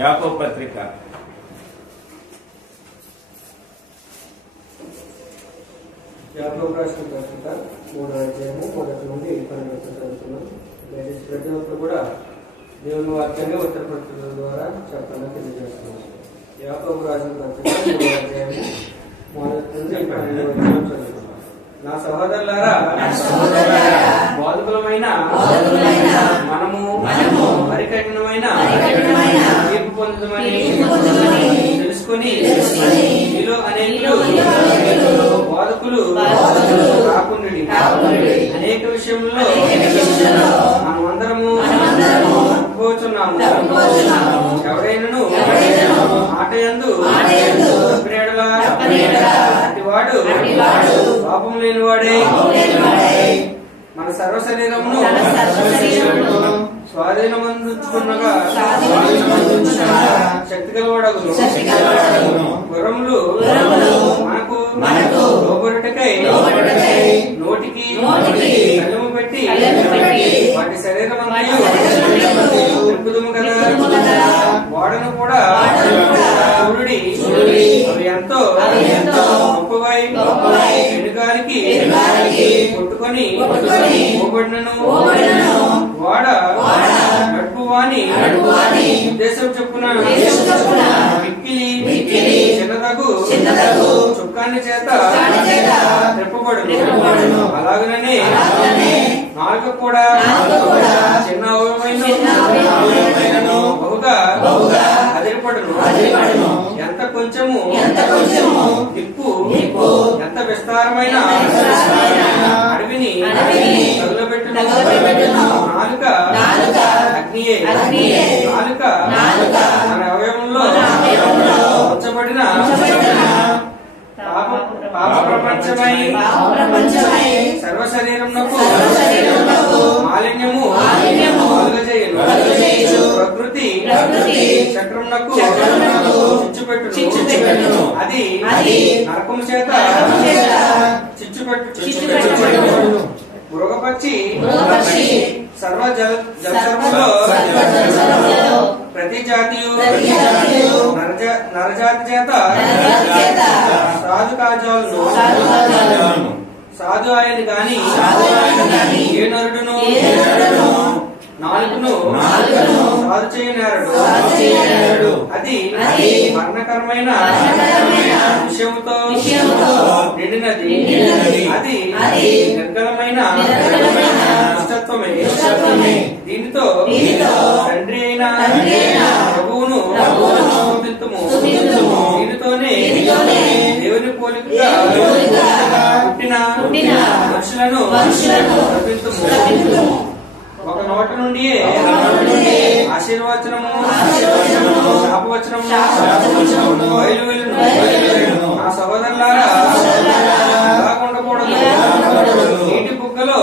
యాకోబు పత్రిక 3వ అధ్యాయము 1 నుండి 12 చదువుతున్నాం. ప్రతి ఒక్కరు కూడా దేవుని వాక్యాన్ని ఉత్తరపత్రుల ద్వారా చెప్పాలని తెలియజేస్తున్నాం. యాకోబు రాసిన పత్రిక 3వ అధ్యాయము 1 నుండి 12 చదువుతున్నాం. నా సహోదరులారా, బాధకులమైన మనము పరికఠినమైన తీర్పు పొందుతామని తెలుసుకుని మీలో అనేకులు బాధకులు కాకుండి అనేక విషయంలో మనమందరము అనుభవిస్తున్నాము. ఎవరైనాను ఆటయందు వాడు పాపం లేనివాడే మన సర్వ శరీరమును స్వాధీనమందుకున్నగా శక్తి గలవాడగును. గుర్రములు మనకు లోబరుటకై నోటికి కళ్ళము పెట్టి వాటి శరీరమంతయు నింపుదుము కదా. వాడను కూడా చూడుడి, అవి ఎంతో గొప్పవై వెనుగాలికి కొట్టుకొని పోబడినను వాడ నడుపువాని ఉద్దేశం చెప్పున మిక్కిలి చిన్నదగు చుక్కాని చేత తిప్పబడును. అలాగనే నాలుక కూడా చిన్న అవయవమైనను బహుగా అదిరిపడును. ఎంత కొంచెము నిప్పు ఎంత విస్తారమైన అడవిని తగులబెట్టును. నాలుక అగ్నియే. నాలుక మన అవయవంలో ఉంచబడిన పాప ప్రపంచమై సర్వ శరీరమునకు మాలిన్యము కలుగజేయును. ప్రకృతి చక్రమునకు చిచ్చుపెట్టును. అది నరకము చేత చిచ్చుపెట్టును. మృగపక్షి సర్వ జలచరములో ప్రతి జాతియు నరజాతి చేత సాధు కాజాలను సాధు ఆయన గాని ఏ నరుడును నాలుగును సాధు చేయనేరడు. అది మరణకరమైన విషయముతో నిండినది. అది నిర్గలమైన దుష్టత్వమే. దీనితో తండ్రి అయిన ప్రభువును స్తుతింతుము. దీనితోనే దేవుని పోలికగా పుట్టిన మనుషులను స్తుతింతుము. ఒక నోట నుండి ఆశీర్వచనము శాపవచనము బయలువెళ్ళును. నా సహోదరులారా, ఉండకూడదు. నీటి బుగ్గలో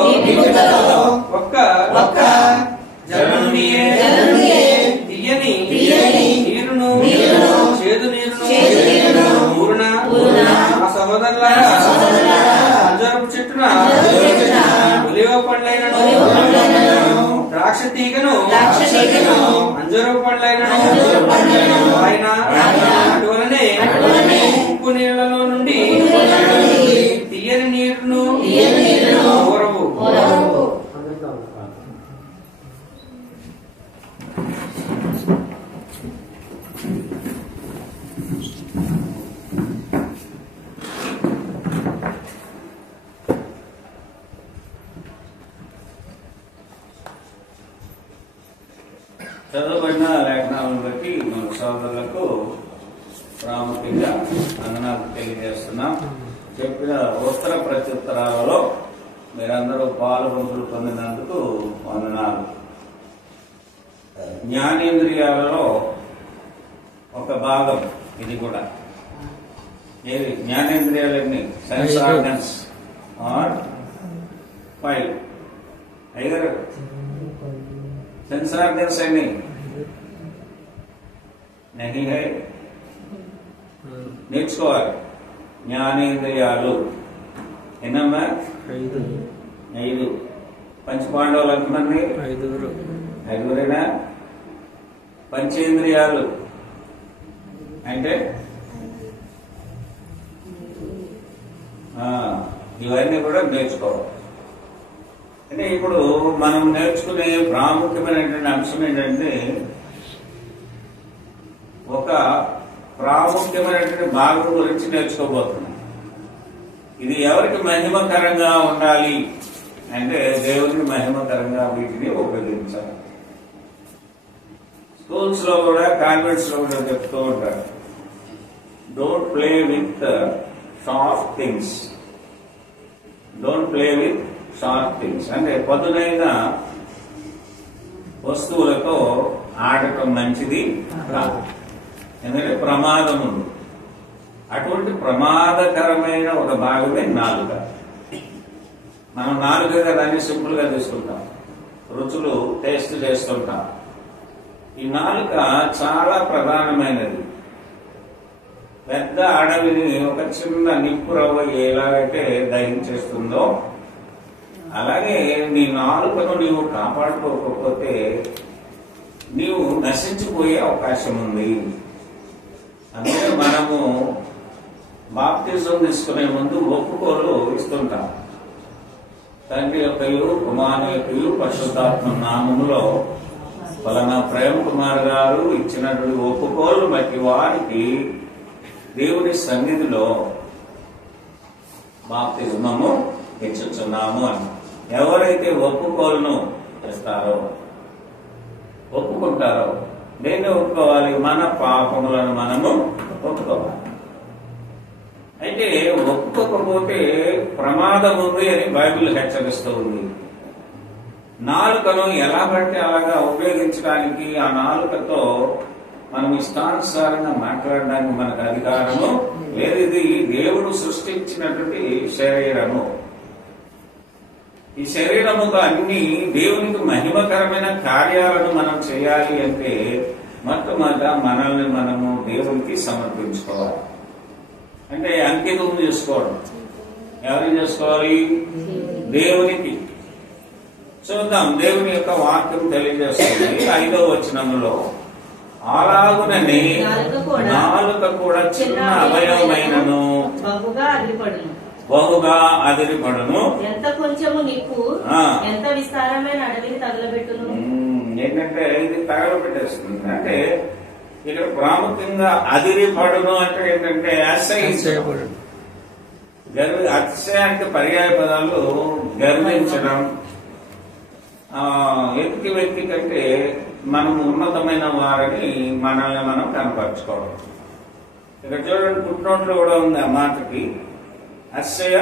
ఒక్క జల నుండి తీయని నీరును చేదు నీరును ఊరున. నా సహోదరులారా, అంజరపు చెట్టున ఒలివ పండ్లైనను ద్రాక్ష తీగను అంజరపు పండ్లైనను ఆయన అటువలనే ఉప్పు నీళ్లలో నుండి తీయని నీరును ఊరవు. చదవబడిన లేఖనాలను బట్టి మన సోదరులకు ప్రాముఖ్యంగా వందనాలు తెలియజేస్తున్నాం. చెప్పిన ఉత్తర ప్రత్యుత్తరాలలో మీరందరూ పాల్గొంపులు పొందినందుకు వందనాలు. జ్ఞానేంద్రియాలలో ఒక భాగం ఇది కూడా. ఏది జ్ఞానేంద్రియాలన్నీ? Sense organs are 5. ఐదరు सेंस ऑर्गन्स है नहीं है నేర్చుకోవాలి. జ్ఞానేంద్రియాలు ఎన్నమ్మా? 5. పంచపాండవులు ఎంతమంది? 5. 5రేనా? పంచేంద్రియాలు అంటే ఇవన్నీ కూడా నేర్చుకోవాలి. అంటే ఇప్పుడు మనం నేర్చుకునే ప్రాముఖ్యమైనటువంటి అంశం ఏంటంటే ఒక ప్రాముఖ్యమైనటువంటి భాగం గురించి నేర్చుకోబోతున్నాం. ఇది ఎవరికి మహిమకరంగా ఉండాలి అంటే దేవుడికి మహిమకరంగా వీటిని ఉపయోగించాలి. స్కూల్స్ లో కూడా కాన్వెంట్స్ లో కూడా చెప్తూ ఉంటారు, don't play with sharp things, don't play with sharp things. అంటే పదునైన వస్తువులతో ఆడటం మంచిది కాదు, ఎందుకంటే ప్రమాదం ఉంది. అటువంటి ప్రమాదకరమైన ఒక భాగమే నాలుక. మనం నాలుకగా దాన్ని సింపుల్ గా తీసుకుంటాం, రుచులు టేస్ట్ చేస్తుంటాం. ఈ నాలుక చాలా ప్రధానమైనది. పెద్ద అడవిని ఒక చిన్న నిప్పు రవ్వ ఎలాగైతే దహించేస్తుందో అలాగే నీ నాలుకను నీవు కాపాడుకోకపోతే నీవు నశించిపోయే అవకాశం ఉంది. అందుకే మనము బాప్తిజం తీసుకునే ముందు ఒప్పుకోలు ఇస్తుంటాం. తండ్రి యొక్కయు కుమారుని యొక్కయు పరిశుద్ధాత్మ నామములో ఫలానా ప్రేమ్ కుమార్ గారు ఇచ్చినటువంటి ఒప్పుకోలు బట్టి వారికి దేవుని సన్నిధిలో బాప్తిజమము ఇచ్చుచున్నాము అని. ఎవరైతే ఒప్పుకోలను చేస్తారో, ఒప్పుకుంటారో, దేన్ని ఒప్పుకోవాలి? మన పాపములను మనము ఒప్పుకోవాలి. అయితే ఒప్పుకోకపోతే ప్రమాదం ఉంది అని బైబిల్ హెచ్చరిస్తూ ఉంది. నాలుకను ఎలా బట్టి అలాగా ఉపయోగించడానికి, ఆ నాలుకతో మనం ఇష్టానుసారంగా మాట్లాడడానికి మనకు అధికారము లేదు. ఇది దేవుడు సృష్టించినటువంటి శరీరము. ఈ శరీరముతో అన్ని దేవునికి మహిమకరమైన కార్యాలను మనం చేయాలి అంటే మొట్టమొదట మనల్ని మనము దేవునికి సమర్పించుకోవాలి. అంటే అంకితం చేసుకోవడం. ఎవరిని చేసుకోవాలి? దేవునికి. చూద్దాం, దేవుని యొక్క వాక్యం తెలియజేస్తుంది 5వ వచనములో, అలాగునని నాలుక కూడా చిన్న అవయవమైనను బహుగా అదిరిపడును, ఎంత కొంచెము నిప్పు ఎంత విస్తారమైన అడవిని తగలబెట్టును. ఏంటంటే ఇది తగలబెట్టేస్తుంది. అంటే ఇక్కడ ప్రాముఖ్యంగా అదిరిపడును అంటే ఏంటంటే అసహ్యించడం. అతిశయానికి పర్యాయ పదాలు గర్వించడం, ఎదుటి వ్యక్తి కంటే మనం ఉన్నతమైన వారిని మనల్ని మనం కనపరచుకోవడం. ఇక్కడ చూడండి, పుట్టినోట్లో కూడా ఉంది ఆ మాటకి అసహ్య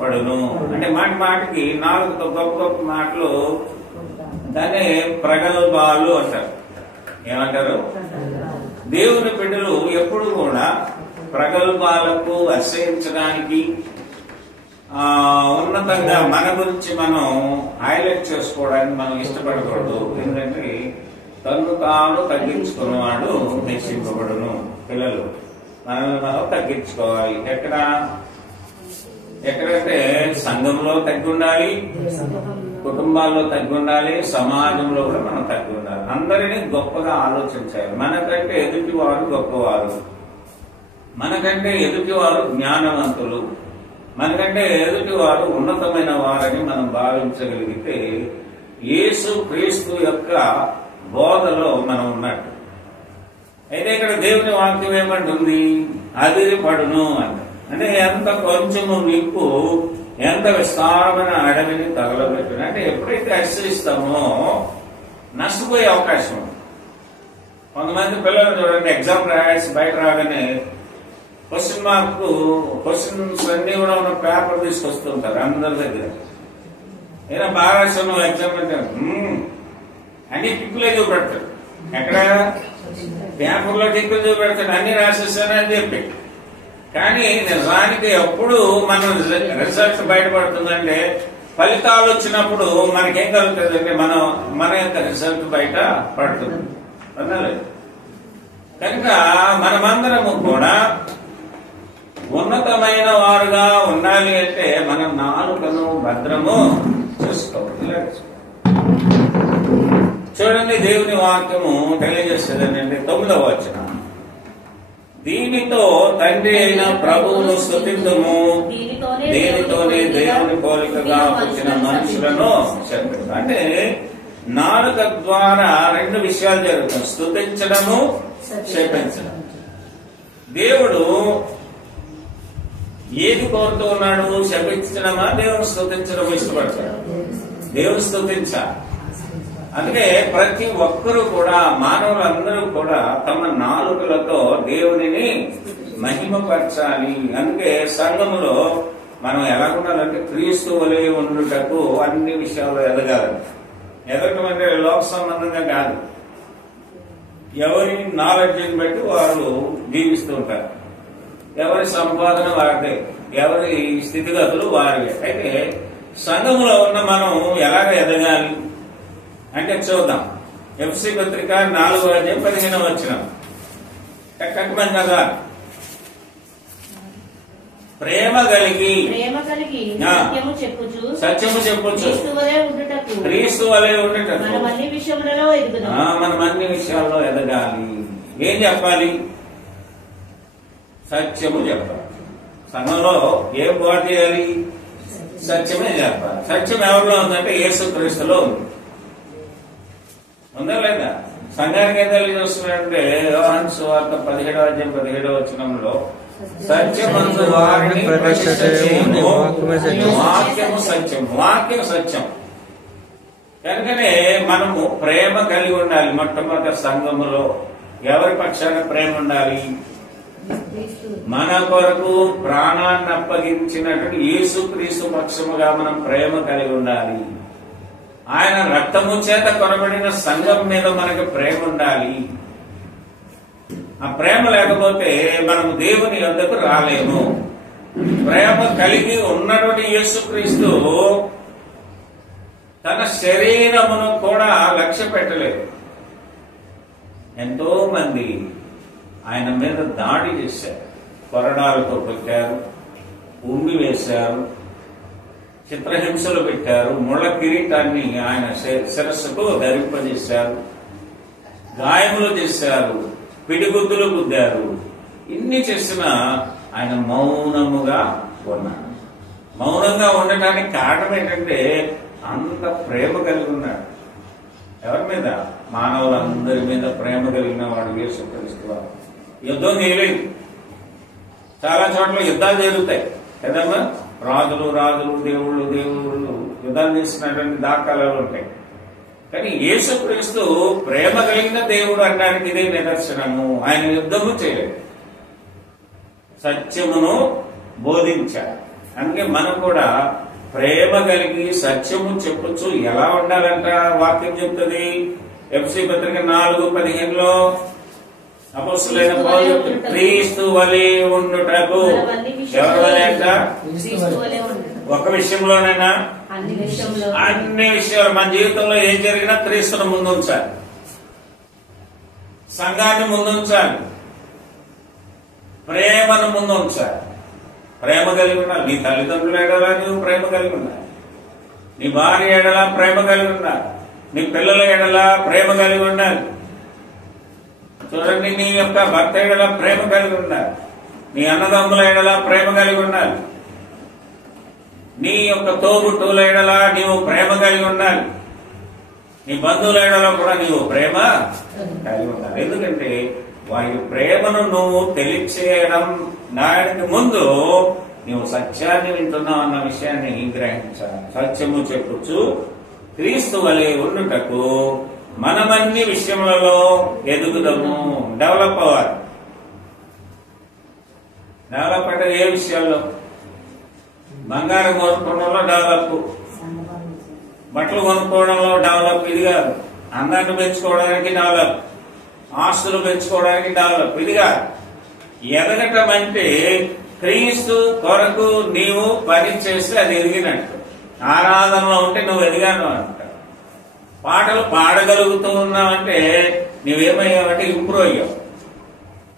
పడును. అంటే మాటికి నాలుగుతో గొప్ప గొప్ప మాటలు, దాన్ని ప్రగల్భాలు అంటారు. ఏమంటారు? దేవుని బిడ్డలు ఎప్పుడు కూడా ప్రగల్భాలకు, అసహించడానికి, ఉన్నతంగా మన గురించి మనం హైలైట్ చేసుకోవడానికి మనం ఇష్టపడకూడదు. ఎందుకంటే తను తాను తగ్గించుకున్నవాడు హెచ్చింపబడును. పిల్లలు మనల్ని మనం తగ్గించుకోవాలి. ఎక్కడంటే సంఘంలో తగ్గి ఉండాలి, కుటుంబాల్లో తగ్గి ఉండాలి, సమాజంలో కూడా మనం తగ్గి ఉండాలి. అందరినీ గొప్పగా ఆలోచించాలి. మనకంటే ఎదుటివారు గొప్పవారు, మనకంటే ఎదుటివారు జ్ఞానవంతులు, మనకంటే ఎదుటివారు ఉన్నతమైన వారని మనం భావించగలిగితే యేసు క్రీస్తు యొక్క బోధలో మనం ఉన్నట్టు. అయితే ఇక్కడ దేవుని వాక్యం ఏమంటుంది? అదిరిపడును అంట. అంటే ఎంత కొంచెము నిప్పు ఎంత విస్తారమైన అడవిని తగలబెట్టును. అంటే ఎప్పుడైతే హెచ్చరిస్తామో నష్టపోయే అవకాశం ఉంది. కొంతమంది పిల్లలు చూడండి, ఎగ్జామ్ రాసి బయట రాగానే క్వశ్చన్స్ అన్ని కూడా ఉన్న పేపర్ తీసుకొస్తుంటారు అందరి దగ్గర. ఏదైనా బాగా రాసాను ఎగ్జామ్ అంటే అన్ని టిక్కులే చూపెడతాడు. ఎక్కడ పేపర్లో టిక్కులు చూపెడతాడు, అన్ని రాసేసానని చెప్పి. కానీ నిజానికి ఎప్పుడు మనం రిజల్ట్ బయటపడుతుందంటే ఫలితాలు వచ్చినప్పుడు మనకేం కలుగుతుంది అంటే మన యొక్క రిజల్ట్ బయట పడుతుంది. అన్నలేదు కనుక మనమందరము కూడా ఉన్నతమైన వారుగా ఉండాలి అంటే మనం నాలుకను భద్రము చేసుకోవాలి. చూడండి, దేవుని వాక్యము తెలియజేస్తుంది ఏంటంటే 9వ వచనం, దీనితో తండ్రి అయిన ప్రభువును స్తుతిద్దుము, దీనితోనే దేవుని పోలికగా వచ్చిన మనుషులను చెప్పారు. అంటే నాలుక ద్వారా 2 విషయాలు జరుగుతాయి, స్తుతించడము, శపించడం. దేవుడు ఏది కోరుతూ ఉన్నాడు? శపించడమా, దేవుని స్తుతించడం ఇష్టపడతాడు? దేవుని స్తుతించాలి. అందుకే ప్రతి ఒక్కరూ కూడా, మానవులందరూ కూడా తమ నాలుకలతో దేవునిని మహిమపరచాలి. అందుకే సంఘములో మనం ఎలా ఉండాలంటే క్రీస్తు వలె ఉండుటకు అన్ని విషయాల్లో ఎదగాలి. ఎదగటం అంటే లోక సంబంధంగా కాదు, ఎవరి నాలెడ్జ్ని బట్టి వారు జీవిస్తూ ఉంటారు, ఎవరి సంపాదన వారిదే, ఎవరి స్థితిగతులు వారివే. అయితే సంఘములో ఉన్న మనం ఎలాగ ఎదగాలి అంటే చూద్దాం. ఎఫ్సి పత్రిక 4వ అధ్యాయం 15వ వచనం కట్టమని కదా, ప్రేమ కలిగి సత్యము చెప్పుచు క్రీస్తు వలె ఉండుటకు మనం అన్ని విషయాల్లో ఎదగాలి. ఏం చెప్పాలి? సత్యము చెప్పాలి. సంఘంలో ఏం బోధ చేయాలి? సత్యమే చెప్పాలి. సత్యం ఎవరిలో ఉందంటే యేసుక్రీస్తులో ఉంది. ఉందా లేదా? సంఘానికి ఏం తెలియజేస్తున్నాడంటే యోహాను సువార్త 17వ అధ్యాయం 17వ వచనంలో, సత్యమందు వారిని ప్రవేశించచేయును, వాక్యము సత్యం, వాక్యం సత్యం. కనుకనే మనము ప్రేమ కలిగి ఉండాలి. మొట్టమొదటి సంఘములో ఎవరి పక్షాన ప్రేమ ఉండాలి? మన కొరకు ప్రాణాన్ని అప్పగించినటువంటి యేసుక్రీస్తు పక్షముగా మనం ప్రేమ కలిగి ఉండాలి. ఆయన రక్తము చేత కొనబడిన సంఘం మీద మనకి ప్రేమ ఉండాలి. ఆ ప్రేమ లేకపోతే మనము దేవుని యొద్దకు రాలేము. ప్రేమ కలిగి ఉన్నటువంటి యేసుక్రీస్తు తన శరీరమును కూడా లక్ష్య పెట్టలేదు. ఎంతో మంది ఆయన మీద దాడి చేశారు, కొరడాలతో పెట్టారు, ఉమ్మి వేశారు, చిత్రహింసలు పెట్టారు, ముళ్ళ కిరీటాన్ని ఆయన శిరస్సుకు ధరింపజేశారు, గాయములు చేశారు, పిడిగుద్దులు గుద్దారు. ఇన్ని చేసిన ఆయన మౌనముగా ఉన్నాడు. మౌనంగా ఉండటానికి కారణం ఏంటంటే అంత ప్రేమ కలిగి ఉన్నాడు. ఎవరి మీద? మానవులందరి మీద ప్రేమ కలిగిన వాడు యేసుక్రీస్తు. యుద్ధం చేయలేదు. చాలా చోట్ల యుద్ధాలు జరుగుతాయి కదమ్మా. రాజులు రాజులు, దేవుళ్ళు దేవుళ్ళు యుద్ధాలు చేసినటువంటి దాఖలాలు ఉంటాయి. కానీ యేసుక్రీస్తు ప్రేమ కలిగిన దేవుడు అనడానికి ఇదే నిదర్శనము. ఆయన యుద్ధము చేయలేదు, సత్యమును బోధించాడు. అందుకే మనం కూడా ప్రేమ కలిగి సత్యము చెప్పొచ్చు. ఎలా ఉండాలంట వాక్యం చెప్తుంది. ఎఫ్సి పత్రిక 4:15లో అపోస్తలుడైన పౌలు చెప్తాడు, క్రీస్తు వలె ఉండుటకు. ఎవరి వలె అంట? ఒక విషయంలోనైనా అన్ని విషయాలు మన జీవితంలో ఏం జరిగినా క్రీస్తును ముందుంచాలి, సంఘాన్ని ముందుంచాలి, ప్రేమను ముందుంచాలి. ప్రేమ కలిగి ఉండాలి. నీ తల్లిదండ్రుల ఎడలా నువ్వు ప్రేమ కలిగి ఉండాలి, నీ భార్య ఎడలా ప్రేమ కలిగి ఉండాలి, నీ పిల్లల ఎడలా ప్రేమ కలిగి ఉండాలి. చూడండి, నీ యొక్క భర్త ఎడలా ప్రేమ కలిగి ఉండాలి, నీ అన్నదమ్ముల ఎడలా ప్రేమ కలిగి ఉండాలి, నీ యొక్క తోబుట్టువుల ఎడలా నీవు ప్రేమ కలిగి ఉండాలి, నీ బంధువుల ఎడలా కూడా నీవు ప్రేమ కలిగి ఉండాలి. ఎందుకంటే వారి ప్రేమను నువ్వు తెలియచేయడం దానికి ముందు నువ్వు సత్యాన్ని వింటున్నావు అన్న విషయాన్ని గ్రహించాలి. సత్యము చెప్పుచు క్రీస్తు వలె ఉండుటకు మనమన్ని విషయములలో ఎదుగుదాము. డెవలప్ అవ్వాలి. డెవలప్ అంటే ఏ విషయాల్లో? బంగారం కొనుక్కోవడంలో డెవలప్, బట్టలు కొనుక్కోవడంలో డెవలప్. ఇది కాదు. అందాన్ని పెంచుకోవడానికి డెవలప్, ఆస్తులు పెంచుకోవడానికి డెవలప్. ఇదిగా ఎదగటం అంటే క్రీస్తు కొరకు నీవు పని చేస్తే అది ఎదిగినట్టు. ఆరాధనలో ఉంటే నువ్వు ఎదిగాను అంట. పాటలు పాడగలుగుతూ ఉన్నావంటే నువ్వేమయ్యావంటే ఇంప్రూవ్ అయ్యావు.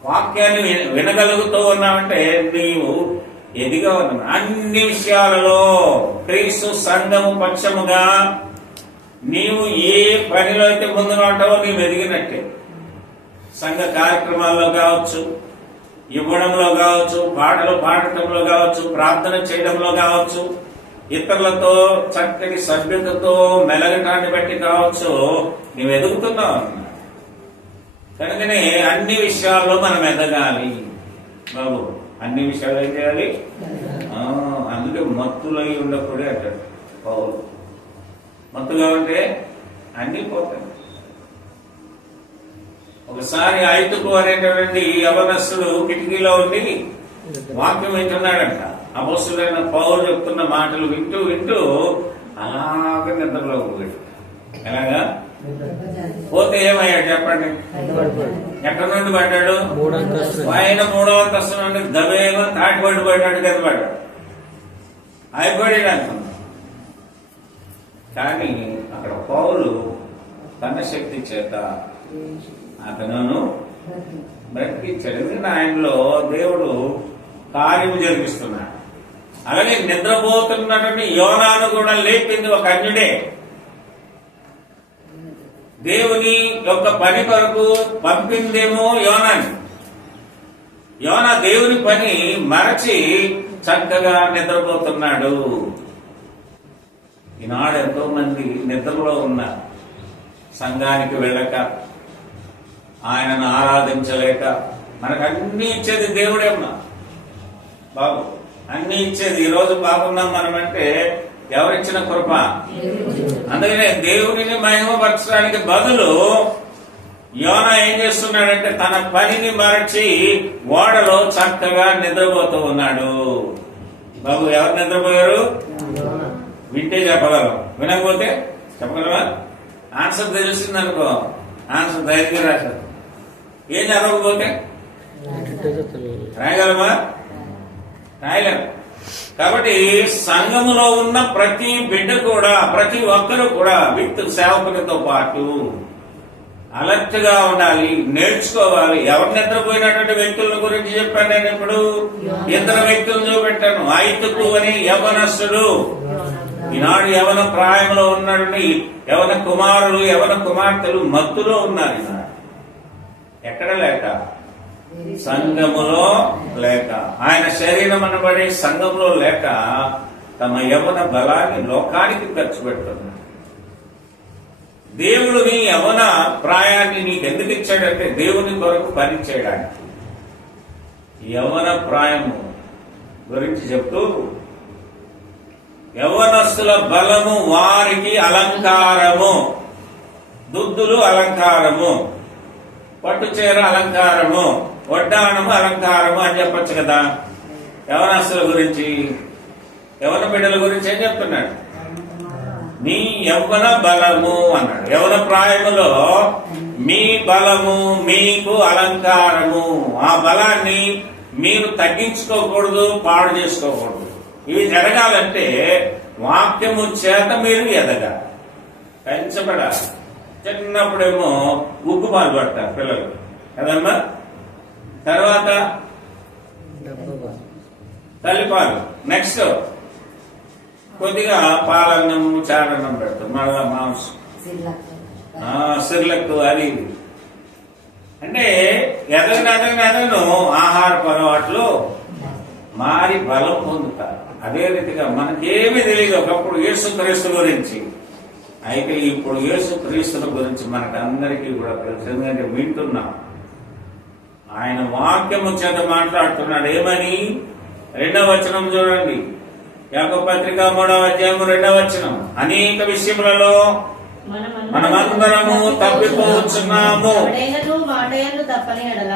వాక్యాన్ని వినగలుగుతూ ఉన్నావంటే నీవు ఎదిగా ఉన్నావు. అన్ని విషయాలలో క్రీస్తు సంఘము పక్షముగా నీవు ఏ పనిలో అయితే ముందుగా ఉంటావో నీవు ఎదిగినట్టే. సంఘ కార్యక్రమాల్లో కావచ్చు, ఇవ్వడంలో కావచ్చు, పాటలు పాడటంలో కావచ్చు, ప్రార్థన చేయడంలో కావచ్చు, ఇతరులతో చక్కటి సభ్యతతో మెలగటాన్ని బట్టి కావచ్చు, నీవు ఎదుగుతున్నావు అన్న. కనుకనే అన్ని విషయాల్లో మనం ఎదగాలి బాబు. అన్ని విషయాలు ఏం చేయాలి? అందుకే మత్తులై ఉండకూడదు అంటాడు పౌలు. మత్తుగా ఉంటే అన్ని పోతాయి. ఒకసారి ఐతుకు అనేటువంటి యవనస్తుడు కిటికీలో ఉండి వాక్యం వింటున్నాడంట. అపొస్తలుడైన పౌలు చెప్తున్న మాటలు వింటూ వింటూ అలాగే నిద్రలోకి పోయాడు. ఎలాగా పోతే ఏమయ్యాడు చెప్పండి? ఎక్కడి నుండి పడ్డాడు? పైన 3వ అంతస్తు నుండి దవేగా తాటిపడి పడ్డాడు, కింద పడ్డాడు, అయిపోయాడు అనుకున్నాడు. కానీ అక్కడ పౌలు తన శక్తి చేత అతను బ్రతికించాడు. ఎందుకంటే ఆయనలో దేవుడు కార్యము జరిగిస్తున్నాడు. అలాగే నిద్రపోతున్నటువంటి యోనాను కూడా లేపింది ఒక అన్యుడే. దేవుని యొక్క పని కొరకు పంపిందేమో యోనాని. యోనా దేవుని పని మరచి చక్కగా నిద్రపోతున్నాడు. ఈనాడు ఎంతో మంది నిద్రలో ఉన్నారు. సంఘానికి వెళ్ళక, ఆయనను ఆరాధించలేక. మనకు అన్ని ఇచ్చేది దేవుడేమ్మా బాబు, అన్ని ఇచ్చేది. ఈ రోజు బాగున్నాం మనం అంటే ఎవరిచ్చిన కృప. అందుకనే దేవుడిని మహిమపరచడానికి బదులు యోనా ఏం చేస్తున్నాడంటే తన పనిని మరచి ఓడలో చక్కగా నిద్రపోతూ ఉన్నాడు. బాబు ఎవరు నిద్రపోయారు? వింటే చెప్పగలం, వినకపోతే చెప్పగలవా? ఆన్సర్ తెలిసిందనుకో, ఆన్సర్ ధైర్యంగా రాశారు. ఏం చదవకపోతే రాయగలమా? రాయలేము. కాబట్టి సంఘములో ఉన్న ప్రతి బిడ్డ కూడా, ప్రతి ఒక్కరు కూడా విత్ సేవకునితో పాటు అలర్ట్ గా ఉండాలి, నేర్చుకోవాలి. ఎవరు నిద్రపోయినటువంటి వ్యక్తుల గురించి చెప్పాను నేను ఇప్పుడు. ఇద్దరు వ్యక్తులను చూపెట్టాను. ఐతుకు అని యవనస్తుడు. ఈనాడు యవన ప్రాయంలో ఉన్నాడని యవన కుమారులు, యవన కుమార్తెలు మత్తులో ఉన్నారు. ఈనాడు ఎక్కడ లేక, సంఘములో లేక, ఆయన శరీరం అనబడే సంఘంలో లేక తమ యవన బలాన్ని లోకానికి ఖర్చు పెడుతున్నారు. దేవుడు నీ యవన ప్రాయాన్ని నీకు ఎందుకు ఇచ్చాడంటే దేవుని కొరకు పని చేయడానికి. యవన ప్రాయము గురించి చెప్తూ, యవనస్తుల బలము వారికి అలంకారము, దుద్దులు అలంకారము, పట్టుచీర అలంకారము, వడ్డాణము అలంకారము అని చెప్పొచ్చు కదా. యవనస్తుల గురించి, యవన బిడ్డల గురించి ఏం చెప్తున్నాడు? మీ యవ్వన బలము అన్నాడు. యవన ప్రాయములో మీ బలము మీకు అలంకారము. ఆ బలాన్ని మీరు తగ్గించుకోకూడదు, పాడు చేసుకోకూడదు. ఇవి జరగాలంటే వాక్యము చేత మీరు ఎదగాలి, పెంచబడాలి. చిన్నప్పుడేమో ఉగ్గు పాలు పడతారు పిల్లలు కదమ్మా. తర్వాత తల్లిపాలు, నెక్స్ట్ కొద్దిగా పాలన్నం, చారన్నం పెడతారు, మళ్ళా మాంసం, సిర్లెక్కు, అది అంటే ఎదగను ఆహారపు అలవాట్లు మారి బలం పొందుతారు. అదే రీతిగా మనకేమీ తెలియదు ఒకప్పుడు యేసుక్రీస్తు గురించి. అయితే ఇప్పుడు యేసుక్రీస్తుల గురించి మనకందరికీ కూడా తెలుసు, ఎందుకంటే వింటున్నాం. ఆయన వాక్యము చేత మాట్లాడుతున్నాడు. ఏమని? 2వ వచనం చూడండి. యాకోబు పత్రిక 3వ అధ్యాయము 2వ వచనం. అనేక విషయములలో మనమందరము తప్పిపోతున్నాము. మాటయందు తప్పని ఎడల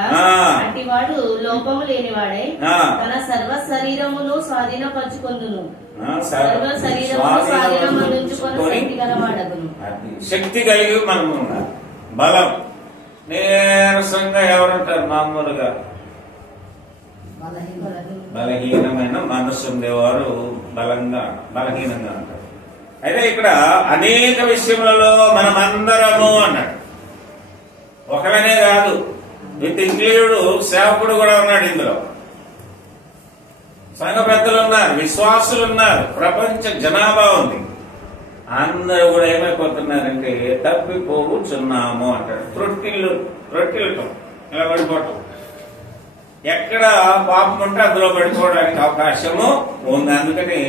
అట్టివాడు లోపము లేనివాడై తన సర్వ శరీరమును స్వాధీనపరచుకొందును, సర్వ శరీరమును స్వాధీనమందుకొని శక్తి కలిగి మనం ఉన్నారు. బలం నీరసంగా ఎవరుంటారు? మామూలుగా బలహీనమైన మనస్సు ఉండేవారు బలహీనంగా ఉంటారు. అయితే ఇక్కడ అనేక విషయములలో మనమందరము అన్నాడు. ఒకడనే కాదు, విత్ ఇంక్లూడ్ సేవకుడు కూడా ఉన్నాడు ఇందులో. సంఘ పెద్దలు ఉన్నారు, విశ్వాసులు ఉన్నారు, ప్రపంచ జనాభా ఉంది. అందరూ కూడా ఏమైపోతున్నారంటే తప్పిపోవచ్చున్నాము అంటాడు. రొట్టెలతో ఇలా పడిపోవటం. ఎక్కడ పాపం ఉంటే అందులో పడిపోవడానికి అవకాశము ఉంది. అందుకని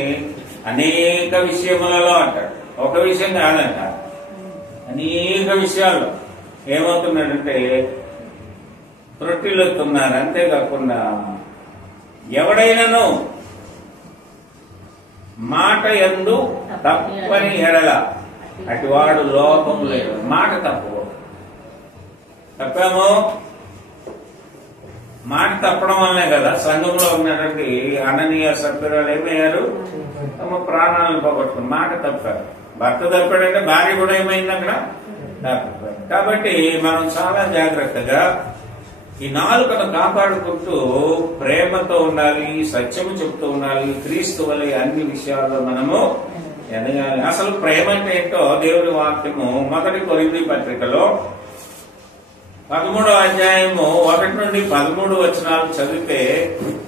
అనేక విషయములలో అంటాడు, ఒక విషయం కాదంట, అనేక విషయాలు ఏమవుతున్నాడంటే రొట్టెలుతున్నారు. అంతేకాకుండా ఎవడైనాను మాట యందు తప్పని ఎడల అటువాడు లోపం లేదు. మాట తప్పాము. మాట తప్పడం వల్లనే కదా సంఘంలో ఉన్నటువంటి అననీయ సభ్యురాలు ఏమయ్యారు, తమ ప్రాణాలను పోగొట్టుకుని మాట తప్పారు. భర్త తప్పాడంటే భార్య కూడా ఏమైంది అక్కడ తప్పారు. కాబట్టి మనం చాలా జాగ్రత్తగా ఈ నాలుకను కాపాడుకుంటూ ప్రేమతో ఉండాలి, సత్యము చెప్తూ ఉండాలి, క్రీస్తు వలె అన్ని విషయాల్లో మనము ఎదగాలి. అసలు ప్రేమ అంటే ఏంటో దేవుని వాక్యము 1 కొరింథీ పత్రికలో 13వ అధ్యాయము 1 నుండి 13 వచనాలు చదివితే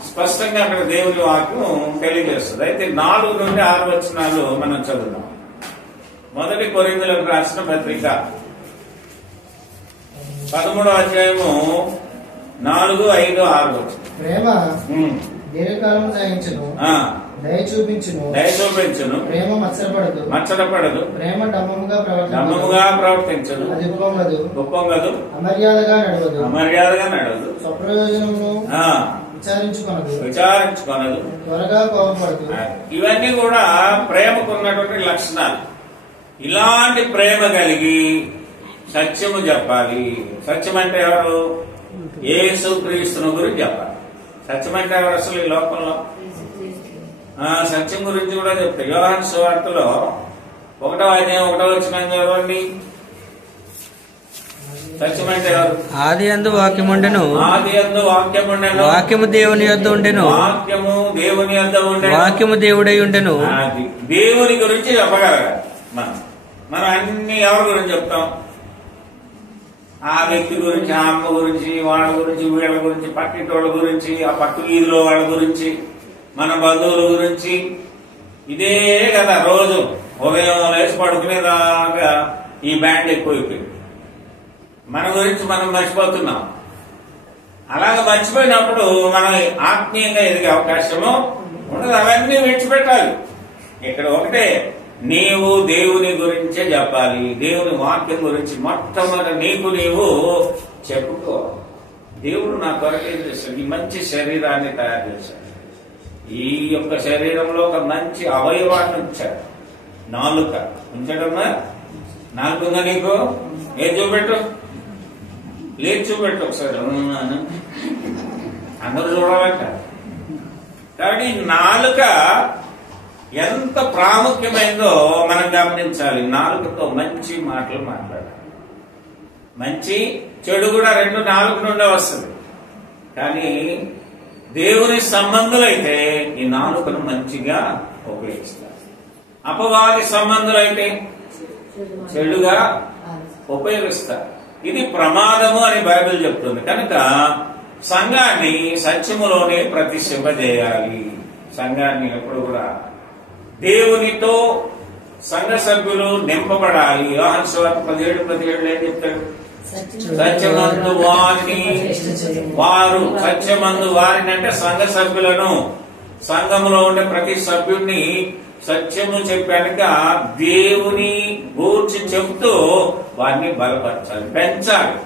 స్పష్టంగా అక్కడ దేవుని వాక్యం తెలియజేస్తుంది. అయితే 4 నుండి 6 వచనాలు మనం చదువుదాం. 1 కొరింథీయులకు రాసిన పత్రిక 13వ అధ్యాయము 4, 5, 6 వచనం. ప్రేమ దీర్ఘకాలం సహించును, దయ చూపించును, ప్రేమ మత్సరపడదు, ప్రేమ డమ్మముగా ప్రవర్తించదు, అది ఉప్పొంగదు, అమర్యాదగా నడవదు, స్వప్రయోజనమును విచారించుకొనదు, త్వరగా కోపపడదు. ఇవన్నీ కూడా ప్రేమకున్నటువంటి లక్షణాలు. ఇలాంటి ప్రేమ కలిగి సత్యము చెప్పాలి. సత్యం అంటే ఎవరు? యేసు క్రీస్తును గురించి చెప్పాలి. సత్యం అంటే ఎవరు అసలు ఈ లోకంలో? సత్యం గురించి కూడా చెప్తారు. యోహాను సువార్తలో 1వ అధ్యాయం 1వ వచనం చదవండి. సత్యం అంటే ఎవరు? ఆది యందు వాక్యముండెను, వాక్యము దేవుని యొద్ద ఉండెను, వాక్యము దేవుడై ఉండెను. దేవుని గురించి చెప్పగలగాలి. మనం అన్ని ఎవరి గురించి చెప్తాం? ఆ వ్యక్తి గురించి, ఆ అమ్మ గురించి, వాళ్ళ గురించి, వీళ్ళ గురించి, పక్కింటోళ్ళ గురించి, ఆ పక్క వీధిలో వాళ్ళ గురించి, మన బంధువుల గురించి. ఇదే కదా రోజు ఉదయం లేచి పడుకునేదాకా ఈ బ్యాండ్ ఎక్కువైపోయింది. మన గురించి మనం మర్చిపోతున్నాం. అలాగ మర్చిపోయినప్పుడు మనం ఆత్మీయంగా ఎదిగే అవకాశము ఉండదు. అవన్నీ విడిచిపెట్టాలి. ఇక్కడ ఒకటే, నీవు దేవుని గురించే చెప్పాలి. దేవుని వాక్యం గురించి మొట్టమొదటి నీవు చెప్పుకో. దేవుడు నా కొరకు ఏం చేశాడు? ఈ మంచి శరీరాన్ని తయారు చేశాడు. ఈ యొక్క శరీరంలో ఒక మంచి అవయవాన్ని ఉంచాడు. నాలుక ఉంచడమ్మా. నాలుగుందా నీకు? ఏం చూపెట్టు, లేదు చూపెట్టు ఒకసారి. అందరూ చూడాలంట. కాబట్టి నాలుక ఎంత ప్రాముఖ్యమైందో మనం గమనించాలి. నాలుకతో మంచి మాటలు మాట్లాడాలి. మంచి చెడు కూడా రెండు నాలుక నుండే వస్తుంది. కానీ దేవుని సంబంధులైతే ఈ నాలుకను మంచిగా ఉపయోగిస్తారు. అపవాది సంబంధులైతే చెడుగా ఉపయోగిస్తారు. ఇది ప్రమాదము అని బైబిల్ చెప్తుంది. కనుక సంఘాన్ని సత్యములోనే ప్రతిష్ఠింపజేయాలి. సంఘాన్ని ఎప్పుడు కూడా దేవునితో సంఘ సభ్యులు నింపబడాలి. యోహాను సువార్త 17:17 ఏం చెప్తాడు? సత్యమందు వారిని అంటే సంఘ సభ్యులను, సంఘములో ఉండే ప్రతి సభ్యుడిని సత్యము చెప్పాక దేవుని గూర్చి చెప్తూ వారిని బలపరచాలి, పెంచాలి.